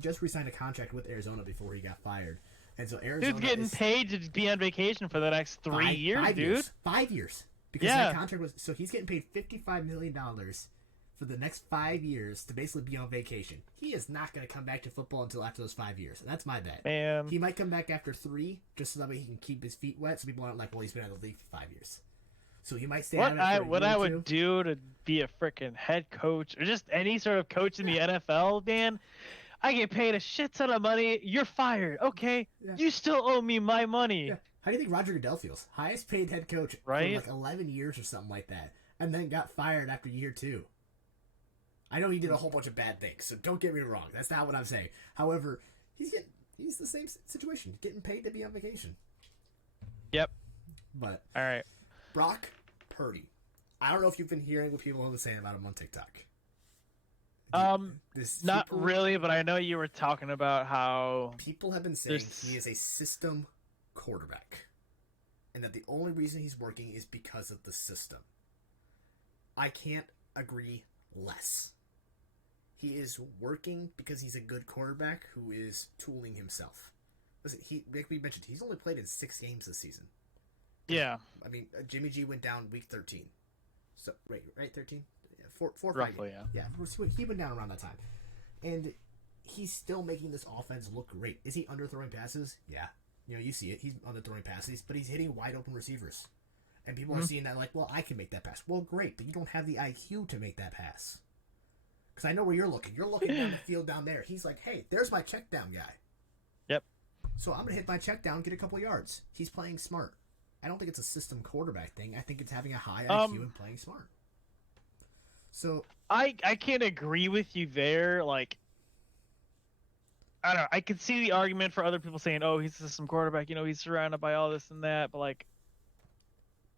just re-signed a contract with Arizona before he got fired. And so Arizona Dude's getting paid to be on vacation for the next 3 years, dude. 5 years. Because that contract was... So he's getting paid $55 million for the next 5 years to basically be on vacation. He is not going to come back to football until after those 5 years. And that's my bet. Man. He might come back after 3, just so that way he can keep his feet wet, so people aren't like, well, he's been out of the league for 5 years. So he might stay out of it for a year What I would do to be a freaking head coach, or just any sort of coach in the NFL, Dan... I get paid a shit ton of money. You're fired. Okay. Yeah. You still owe me my money. Yeah. How do you think Roger Goodell feels? Highest paid head coach for like 11 years or something like that. And then got fired after year 2. I know he did a whole bunch of bad things, so don't get me wrong. That's not what I'm saying. However, he's the same situation. Getting paid to be on vacation. Yep. But all right. Brock Purdy. I don't know if you've been hearing what people have been saying about him on TikTok. Not really, but I know you were talking about how people have been saying he is a system quarterback, and that the only reason he's working is because of the system. I can't agree less. He is working because he's a good quarterback who is tooling himself. Listen, like we mentioned, he's only played in 6 games this season. Yeah. I mean, Jimmy G went down week 13. So right, 13. 4 roughly, yeah. He went down around that time, and he's still making this offense look great. Is he underthrowing passes? Yeah, you see it. He's underthrowing passes, but he's hitting wide open receivers, and people are seeing that like, well, I can make that pass. Well, great, but you don't have the IQ to make that pass. Because I know where you're looking. You're looking down the field down there. He's like, hey, there's my check down guy. Yep. So I'm gonna hit my check down, get a couple yards. He's playing smart. I don't think it's a system quarterback thing. I think it's having a high IQ and playing smart. So I can't agree with you there. Like, I don't know. I could see the argument for other people saying, "Oh, he's a system quarterback. He's surrounded by all this and that." But like,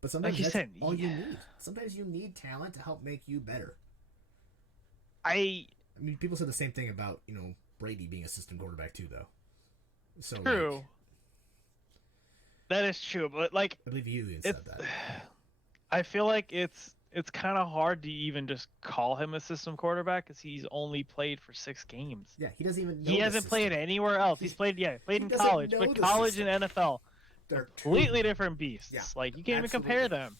But sometimes like you that's said, all you need. Sometimes you need talent to help make you better. I mean, people said the same thing about, Brady being a system quarterback too, though. So true. That is true, but I believe you even said that. I feel like it's kind of hard to even just call him a system quarterback because he's only played for 6 games. Yeah, he doesn't even know He hasn't played anywhere else. He's played in college, but college and NFL, they're completely different beasts. Yeah, like you can't even compare them.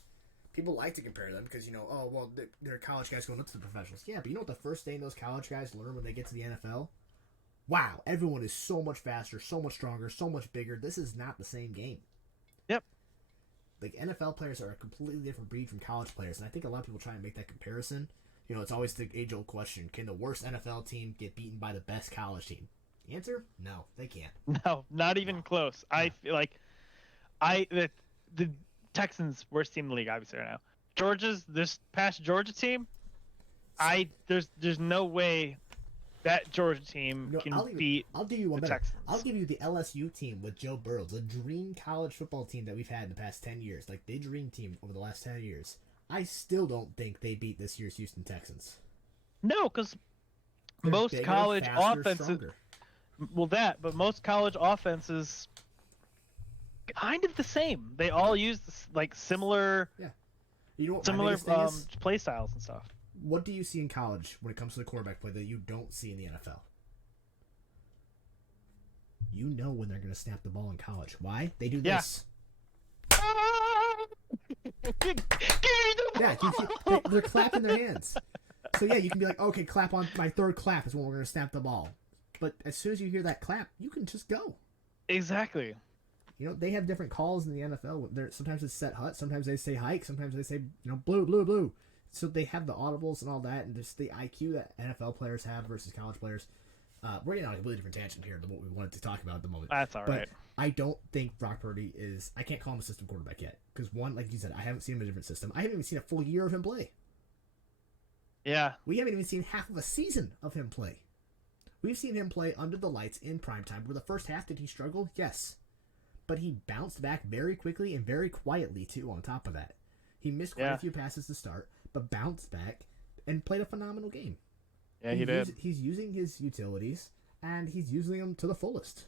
People like to compare them because oh well, they're college guys going up to the professionals. Yeah, but you know what the first thing those college guys learn when they get to the NFL? Wow, everyone is so much faster, so much stronger, so much bigger. This is not the same game. Yep. Like, NFL players are a completely different breed from college players, and I think a lot of people try and make that comparison. It's always the age-old question: can the worst NFL team get beaten by the best college team? The answer: no, they can't. No, not even close. Yeah. I feel like the Texans' worst team in the league, obviously, right now. This past Georgia team, there's no way that Georgia team can beat I'll do you one the better. Texans. I'll give you the LSU team with Joe Burrow, the dream college football team that we've had in the past 10 years. Like, the dream team over the last 10 years. I still don't think they beat this year's Houston Texans. No, because most bigger, college faster, offenses... Stronger. Well, but most college offenses kind of the same. They all use, like, similar... Yeah. You know what similar play styles and stuff. What do you see in college when it comes to the quarterback play that you don't see in the NFL? You know when they're going to snap the ball in college. Why? They do this. Yeah, they're clapping their hands. So yeah, you can be like, okay, clap on my third clap is when we're going to snap the ball. But as soon as you hear that clap, you can just go. Exactly. They have different calls in the NFL. Sometimes it's set hut, sometimes they say hike, sometimes they say, blue, blue, blue. So they have the audibles and all that, and just the IQ that NFL players have versus college players. We're getting on a completely different tangent here than what we wanted to talk about at the moment. That's all right. I don't think Brock Purdy is... I can't call him a system quarterback yet. Because one, like you said, I haven't seen him in a different system. I haven't even seen a full year of him play. Yeah. We haven't even seen half of a season of him play. We've seen him play under the lights in primetime. Where the first half, did he struggle? Yes. But he bounced back very quickly and very quietly, too, on top of that. He missed quite a few passes to start, but bounced back and played a phenomenal game. Yeah, he did. He's using his utilities, and he's using them to the fullest.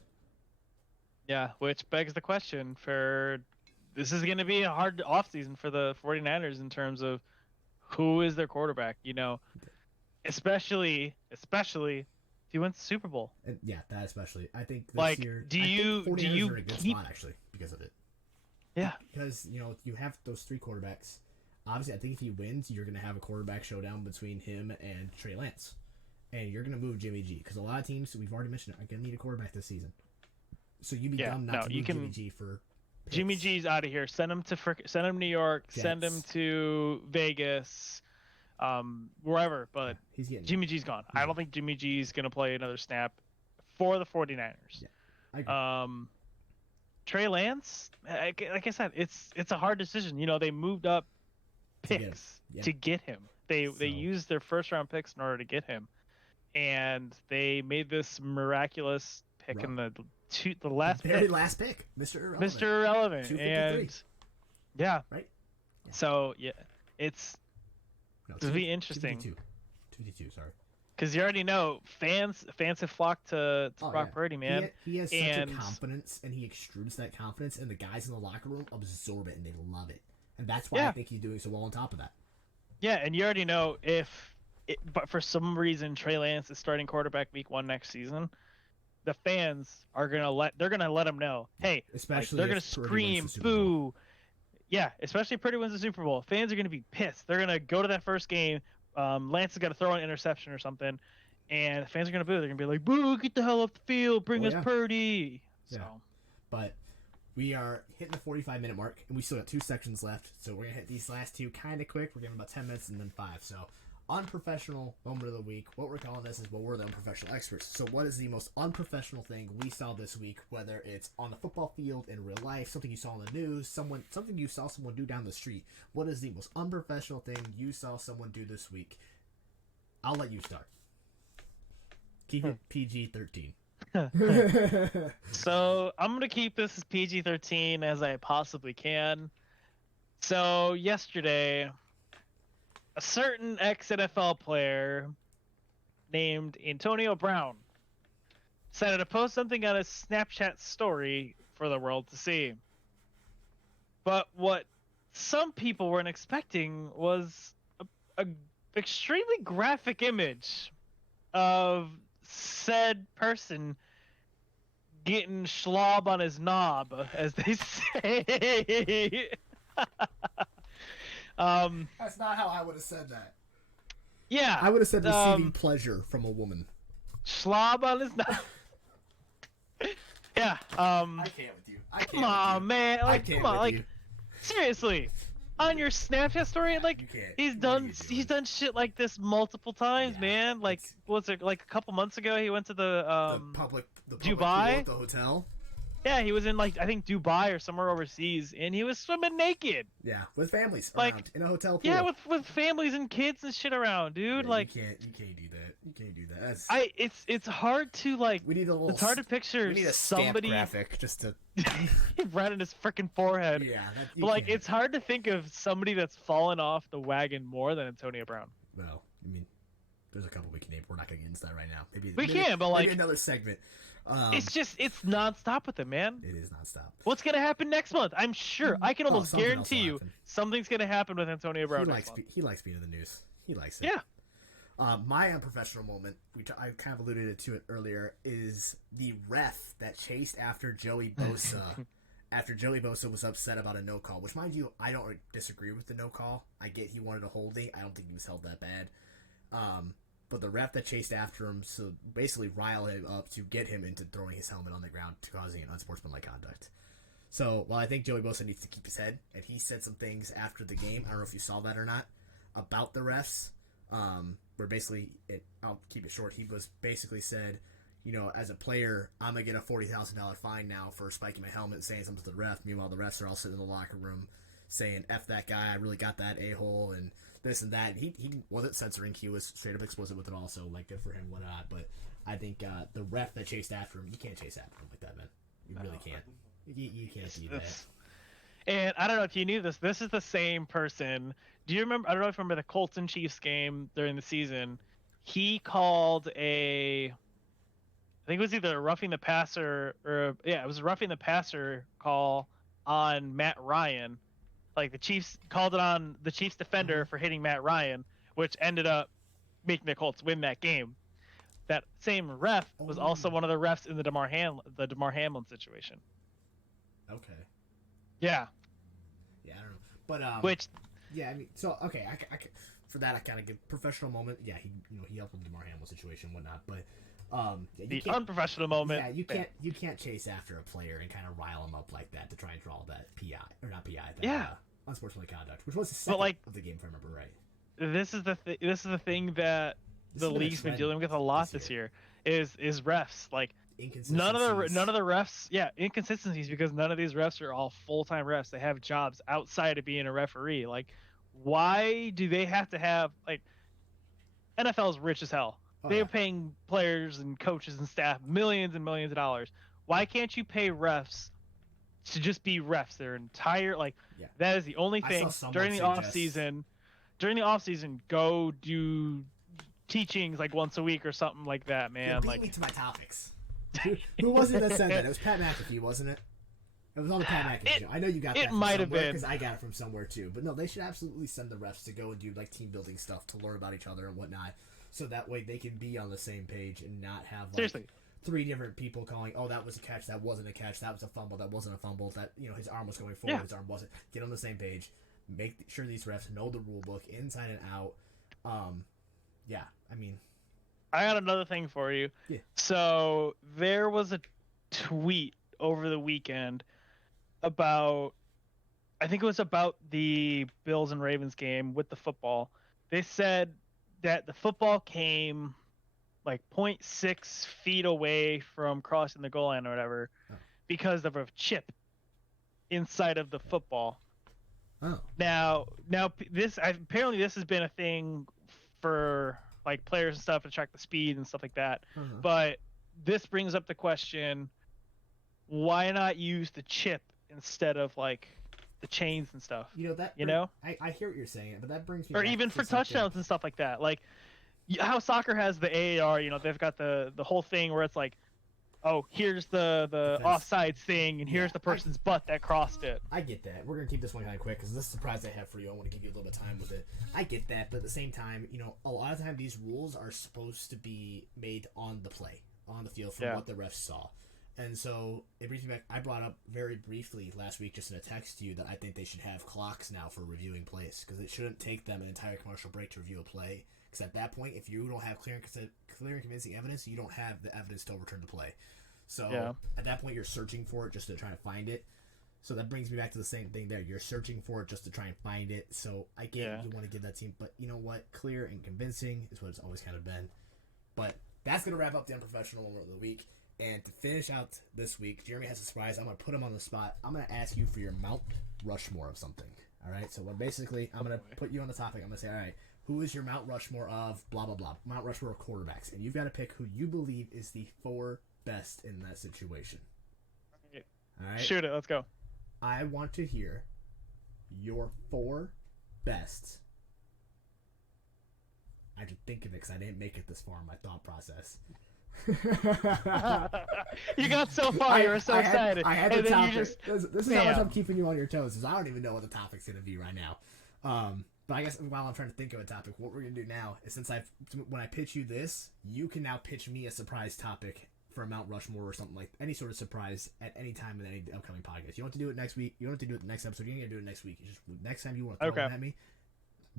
Yeah, which begs the question for... This is going to be a hard offseason for the 49ers in terms of who is their quarterback, especially if he wins the Super Bowl. And yeah, that especially. I think this year... Do you are in a good spot, actually, because of it. Yeah. Because, you have those 3 quarterbacks. Obviously, I think if he wins, you're going to have a quarterback showdown between him and Trey Lance. And you're going to move Jimmy G. Because a lot of teams, we've already mentioned it, are going to need a quarterback this season. So you'd be dumb not to move Jimmy G for picks. Jimmy G's out of here. Send him to New York. Jets. Send him to Vegas. Wherever. But Jimmy G's gone. I don't think Jimmy G's going to play another snap for the 49ers. Yeah, I agree. Trey Lance, like I said, it's a hard decision. They moved up picks to get him. They used their first round picks in order to get him, and they made this miraculous pick in the last pick, Mr. Irrelevant, and yeah, right. Yeah. So yeah, it's to be interesting. 2-2, sorry. Because you already know fans have flocked to Brock Purdy, man. He has such a confidence, and he extrudes that confidence, and the guys in the locker room absorb it, and they love it. And that's why I think he's doing so well on top of that. Yeah, and you already know but for some reason Trey Lance is starting quarterback week 1 next season, the fans are gonna let him know, hey, especially they're gonna scream, boo. Yeah, especially if Purdy wins the Super Bowl. Fans are gonna be pissed. They're gonna go to that first game. Lance has got to throw an interception or something, and the fans are going to boo. They're going to be like, boo, get the hell off the field, bring us Purdy. Yeah. So. But we are hitting the 45-minute mark, and we still got 2 sections left, so we're going to hit these last 2 kind of quick. We're giving about 10 minutes and then 5. So, unprofessional moment of the week. What we're calling this is, we're the unprofessional experts. So what is the most unprofessional thing we saw this week, whether it's on the football field, in real life, something you saw in the news, something you saw someone do down the street? What is the most unprofessional thing you saw someone do this week? I'll let you start. Keep it PG-13. So I'm going to keep this as PG-13 as I possibly can. So yesterday, a certain ex-NFL player named Antonio Brown decided to post something on his Snapchat story for the world to see. But what some people weren't expecting was a extremely graphic image of said person getting schlob on his knob, as they say. That's not how I would have said that. Yeah. I would have said receiving pleasure from a woman. Schlob on his knob. Yeah. I can't with you. Come on, man. Like, come on. Like, you. seriously. On your Snapchat story, like, You can't. he's done shit like this multiple times, man. Like, was it like a couple months ago? He went to the public Dubai, pool at the hotel. Yeah, he was in, like, I think Dubai or somewhere overseas, and he was swimming naked. Yeah, with families Like, around in a hotel pool. Yeah, with families and kids and shit around, dude. Yeah, like, you can't do that. You can't do that. That's, it's hard to, like. We need a little. It's hard to picture we need a somebody graphic just to. right in his freaking forehead. Yeah, but like, it's hard to think of somebody that's fallen off the wagon more than Antonio Brown. Well, I mean, there's a couple we can name. We're not gonna get into that right now. Maybe we can, but like maybe another segment. It's nonstop with him, man. It is nonstop. What's gonna happen next month? I'm sure. I can almost guarantee you happen. something's gonna happen with Antonio Brown. He likes being in the news. He likes it. Yeah. My unprofessional moment, I kind of alluded to it earlier, is the ref that chased after Joey Bosa after Joey Bosa was upset about a no call. Which, mind you, I don't disagree with the no call. I get he wanted a holding. I don't think he was held that bad. But the ref that chased after him, so basically rile him up to get him into throwing his helmet on the ground, causing an unsportsmanlike conduct. So while I think Joey Bosa needs to keep his head, and he said some things after the game, I don't know if you saw that or not, about the refs, where basically, I'll keep it short, he was basically said, you know, as a player, I'm going to get a $40,000 fine now for spiking my helmet and saying something to the ref. Meanwhile, the refs are all sitting in the locker room saying, F that guy, I really got that a-hole, and this and that. He wasn't censoring. He was straight up explicit with it also. Like, good for him, whatnot. But I think the ref that chased after him, you can't chase after him like that, man. You really can't. You can't do that. And I don't know if you knew this. This is the same person. Do you remember? I don't know if you remember the Colts and Chiefs game during the season. He called I think it was either a roughing the passer it was a roughing the passer call on Matt Ryan. Like, the Chiefs called it on the Chiefs defender for hitting Matt Ryan, which ended up making the Colts win that game. That same ref was also one of the refs in the Damar Hamlin situation. Okay. Yeah. Yeah, I don't know, but which. Yeah, I mean, so okay, I for that I kind of give professional moment. Yeah, he helped with the Damar Hamlin situation and whatnot, but. The unprofessional moment. Yeah, you can't chase after a player and kind of rile him up like that to try and draw that PI or not PI. That, unsportsmanlike conduct, which was the second of the game, if I remember right. This is the thing that the league's been dealing with a lot this year is refs. Like, none of the refs, inconsistencies, because none of these refs are all full-time refs. They have jobs outside of being a referee. Like, why do they have to have, like, NFL's rich as hell. They're paying players and coaches and staff millions and millions of dollars. Why can't you pay refs to just be refs their entire, like, that is the only thing. During the off season, go do teachings like once a week or something like that, man. Beat me to my topics. Who was it that said that? It was Pat McAfee, wasn't it? It was on the Pat McAfee show. I know you got that. It might have been, because I got it from somewhere too. But no, they should absolutely send the refs to go and do, like, team building stuff to learn about each other and whatnot. So that way they can be on the same page and not have, like, three different people calling, oh, that was a catch, that wasn't a catch, that was a fumble, that wasn't a fumble, that, you know, his arm was going forward, his arm wasn't. Get on the same page. Make sure these refs know the rule book inside and out. I mean, I got another thing for you. Yeah. So there was a tweet over the weekend about, I think it was about the Bills and Ravens game with the football. They said that the football came like 0.6 feet away from crossing the goal line or whatever because of a chip inside of the football. Now this apparently this has been a thing for, like, players and stuff to track the speed and stuff like that. But this brings up the question, why not use the chip instead of, like, the chains and stuff. You know that. You know, I hear what you're saying, but that brings me. or back even to for something. touchdowns and stuff like that. Like how soccer has the AAR. You know, they've got the whole thing where it's like, oh, here's the Defense. offside thing, and Yeah, here's the person's butt that crossed it. I get that. We're gonna keep this one kind of quick because this surprise I have for you. I want to give you a little bit of time with it. I get that, but at the same time, you know, a lot of time these rules are supposed to be made on the play, on the field, from what the refs saw. And so it brings me back. I brought up very briefly last week, just in a text to you, that I think they should have clocks now for reviewing plays because it shouldn't take them an entire commercial break to review a play. Because at that point, if you don't have clear and convincing evidence, you don't have the evidence to overturn the play. So at that point, you're searching for it just to try to find it. So that brings me back to the same thing there. You're searching for it just to try and find it. So I get you want to give that team, but you know what? Clear and convincing is what it's always kind of been. But that's going to wrap up the Unprofessional Moment of the Week. And to finish out this week, Jeremy has a surprise. I'm going to put him on the spot. I'm going to ask you for your Mount Rushmore of something. All right? So basically, I'm going to put you on the topic. I'm going to say, all right, who is your Mount Rushmore of blah, blah, blah? Mount Rushmore of quarterbacks. And you've got to pick who you believe is the 4 best in that situation. All right? Shoot it. Let's go. I want to hear your 4 best. I had to think of it because I didn't make it this far in my thought process. You got so far. You were so excited. I had the topic. This is how much I'm keeping you on your toes. Is I don't even know what the topic's going to be right now. But I guess while I'm trying to think of a topic, what we're going to do now is when I pitch you this, you can now pitch me a surprise topic for a Mount Rushmore or something, like any sort of surprise at any time in any upcoming podcast. You don't have to do it next week. You don't have to do it the next episode. You ain't gonna do it next week. You just next time you want to throw it at me,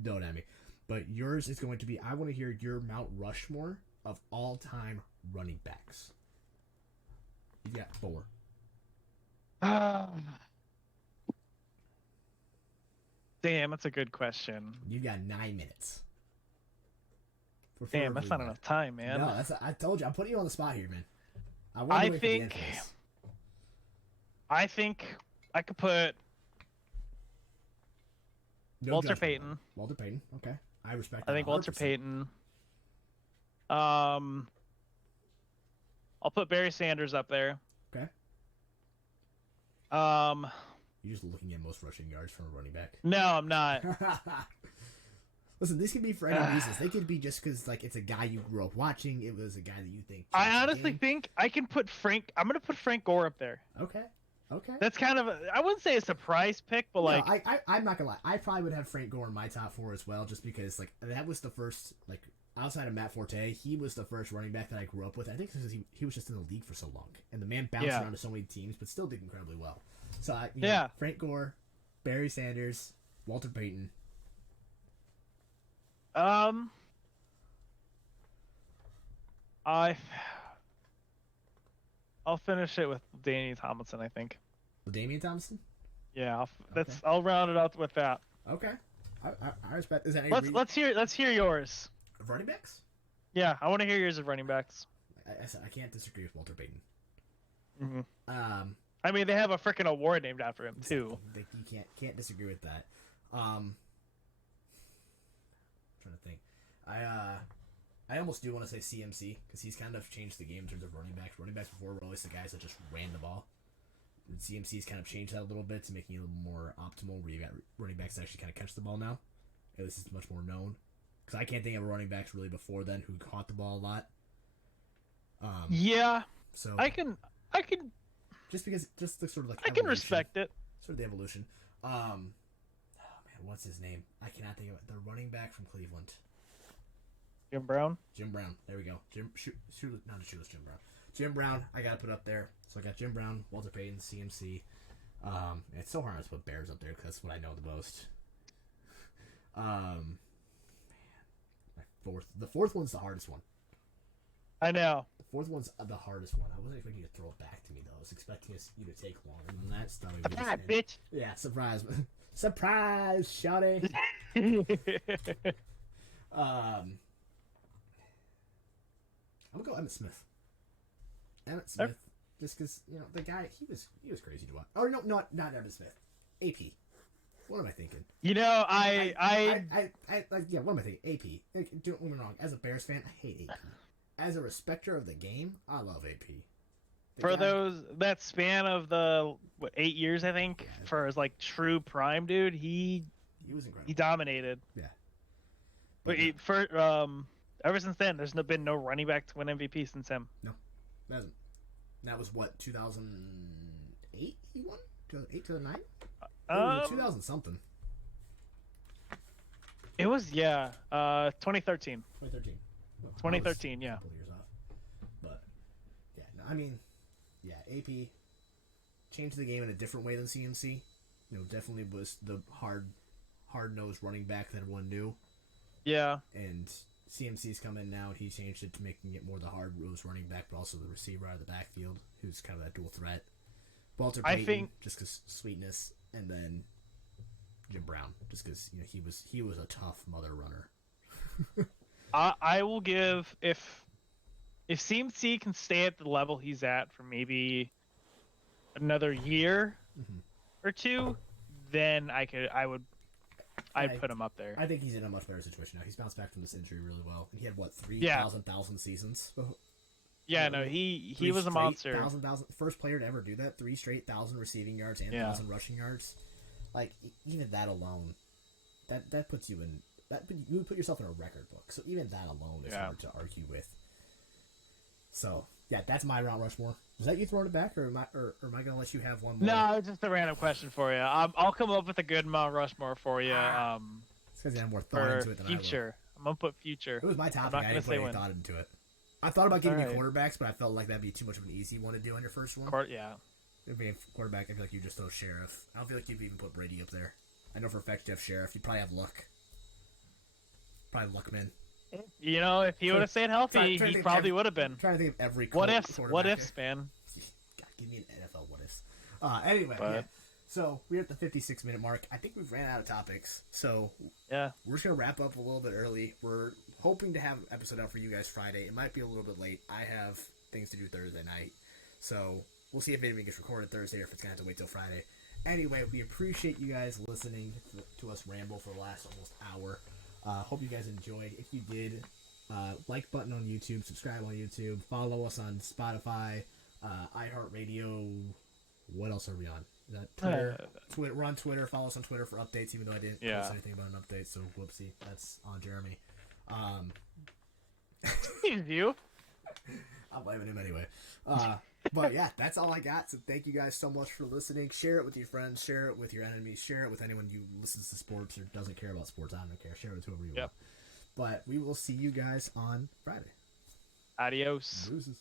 throw it at me. But yours is going to be, I want to hear your Mount Rushmore of all time running backs. You got 4. Damn, that's a good question. You got 9 minutes. Damn, that's not enough time, man. No, I told you, I'm putting you on the spot here, man. I think I could put Walter Payton. Walter Payton, okay. I respect that. I think 100%. Walter Payton. I'll put Barry Sanders up there. Okay. You're just looking at most rushing yards from a running back. No, I'm not. Listen, these could be for any reasons. They could be just because, like, it's a guy you grew up watching. It was a guy that you think. I honestly think I can put Frank. I'm gonna put Frank Gore up there. Okay. That's kind of I wouldn't say a surprise pick, but like I'm not gonna lie. I probably would have Frank Gore in my top 4 as well, just because like that was the first, like, outside of Matt Forte, he was the first running back that I grew up with. I think because he was just in the league for so long, and the man bounced around to so many teams, but still did incredibly well. So Frank Gore, Barry Sanders, Walter Payton. I'll finish it with Damian Tomlinson, I think. Damian Thompson? Yeah, I'll round it out with that. Okay. I respect. Is that let's hear yours. Of running backs? Yeah, I want to hear yours of running backs. I can't disagree with Walter Payton. Mm-hmm. I mean, they have a freaking award named after him too. You can't disagree with that. I'm trying to think. I almost do want to say CMC because he's kind of changed the game in terms of running backs. Running backs before were always the guys that just ran the ball. And CMC's kind of changed that a little bit to making it a little more optimal, where you got running backs that actually kind of catch the ball now. At least it's much more known. Because I can't think of running backs really before then who caught the ball a lot. Yeah. So I can. Just the sort of like. I can respect it. Sort of the evolution. Oh man, what's his name? I cannot think of it. The running back from Cleveland. Jim Brown. There we go. Jim Brown. Jim Brown. I gotta put up there. So I got Jim Brown, Walter Payton, CMC. It's so hard to put Bears up there because that's what I know the most. Man, the fourth one's the hardest one. I know. The fourth one's the hardest one. I wasn't expecting you to throw it back to me though. I was expecting you to take longer than that. Surprise, bitch. Yeah, surprise. Surprise, shawty. I'm gonna go Emmitt Smith. Just because the guy he was crazy to watch. Oh no, not Emmitt Smith. AP. What am I thinking? I what am I thinking? AP. Like, don't get me wrong. As a Bears fan, I hate AP. As a respecter of the game, I love AP. For that span of the 8 years, I think, for his like true prime, dude, he was incredible. He dominated. Yeah. But ever since then, there's been no running back to win MVP since him. No, it hasn't. That was what, 2008 he won? 2008, 2009? 2000 something. It was 2013. 2013. Well, 2013, yeah. A couple years off. But yeah, no, I mean, yeah, AP changed the game in a different way than CMC. You know, definitely was the hard-nosed running back that everyone knew. Yeah. And CMC's come in now, and he changed it to making it more the hard-nosed running back, but also the receiver out of the backfield, who's kind of that dual threat. Walter Payton, just because sweetness, and then Jim Brown, just because he was a tough mother runner. I will give if CMC can stay at the level he's at for maybe another year or two, then I'd put him up there. I think he's in a much better situation now. He's bounced back from this injury really well, and he had 3,000 seasons. Yeah, no, he was a monster. 1,000 first player to ever do that. 3 straight 1,000 receiving yards and 1,000 rushing yards. Like even that alone, that puts you in that you would put yourself in a record book. So even that alone is hard to argue with. So yeah, that's my Mount Rushmore. Was that you throwing it back, or am I gonna let you have one more? No, it's just a random question for you. I'll come up with a good Mount Rushmore for you. It's because you have more thought into it than future. I'm gonna put future. It was my topic. I didn't put any thought into it. I thought about giving you quarterbacks, but I felt like that'd be too much of an easy one to do on your first one. Yeah. If being quarterback, I feel like you just throw Sheriff. I don't feel like you'd even put Brady up there. I know for a fact you have Sheriff. You'd probably have Luck. Probably Luckman. You know, if he would have stayed healthy, he probably would have been. I'm trying to think of every what ifs, man. God, give me an NFL what ifs. Anyway, yeah. So we're at the 56-minute mark. I think we've ran out of topics. So yeah, we're just gonna wrap up a little bit early. We're hoping to have an episode out for you guys Friday. It might be a little bit late. I have things to do Thursday night, so we'll see if it even gets recorded Thursday or if it's gonna have to wait till Friday. Anyway, we appreciate you guys listening to us ramble for the last almost hour. Hope you guys enjoyed. If you did, like button on YouTube, subscribe on YouTube, follow us on Spotify, iHeartRadio. What else are we on? Is that Twitter? Twitter? We're on Twitter. Follow us on Twitter for updates, even though I didn't post anything about an update, so whoopsie. That's on Jeremy. You? I'm blaming him anyway. But yeah, that's all I got. So thank you guys so much for listening. Share it with your friends. Share it with your enemies. Share it with anyone who listens to sports or doesn't care about sports. I don't care. Share it with whoever you want. But we will see you guys on Friday. Adios. Deuces.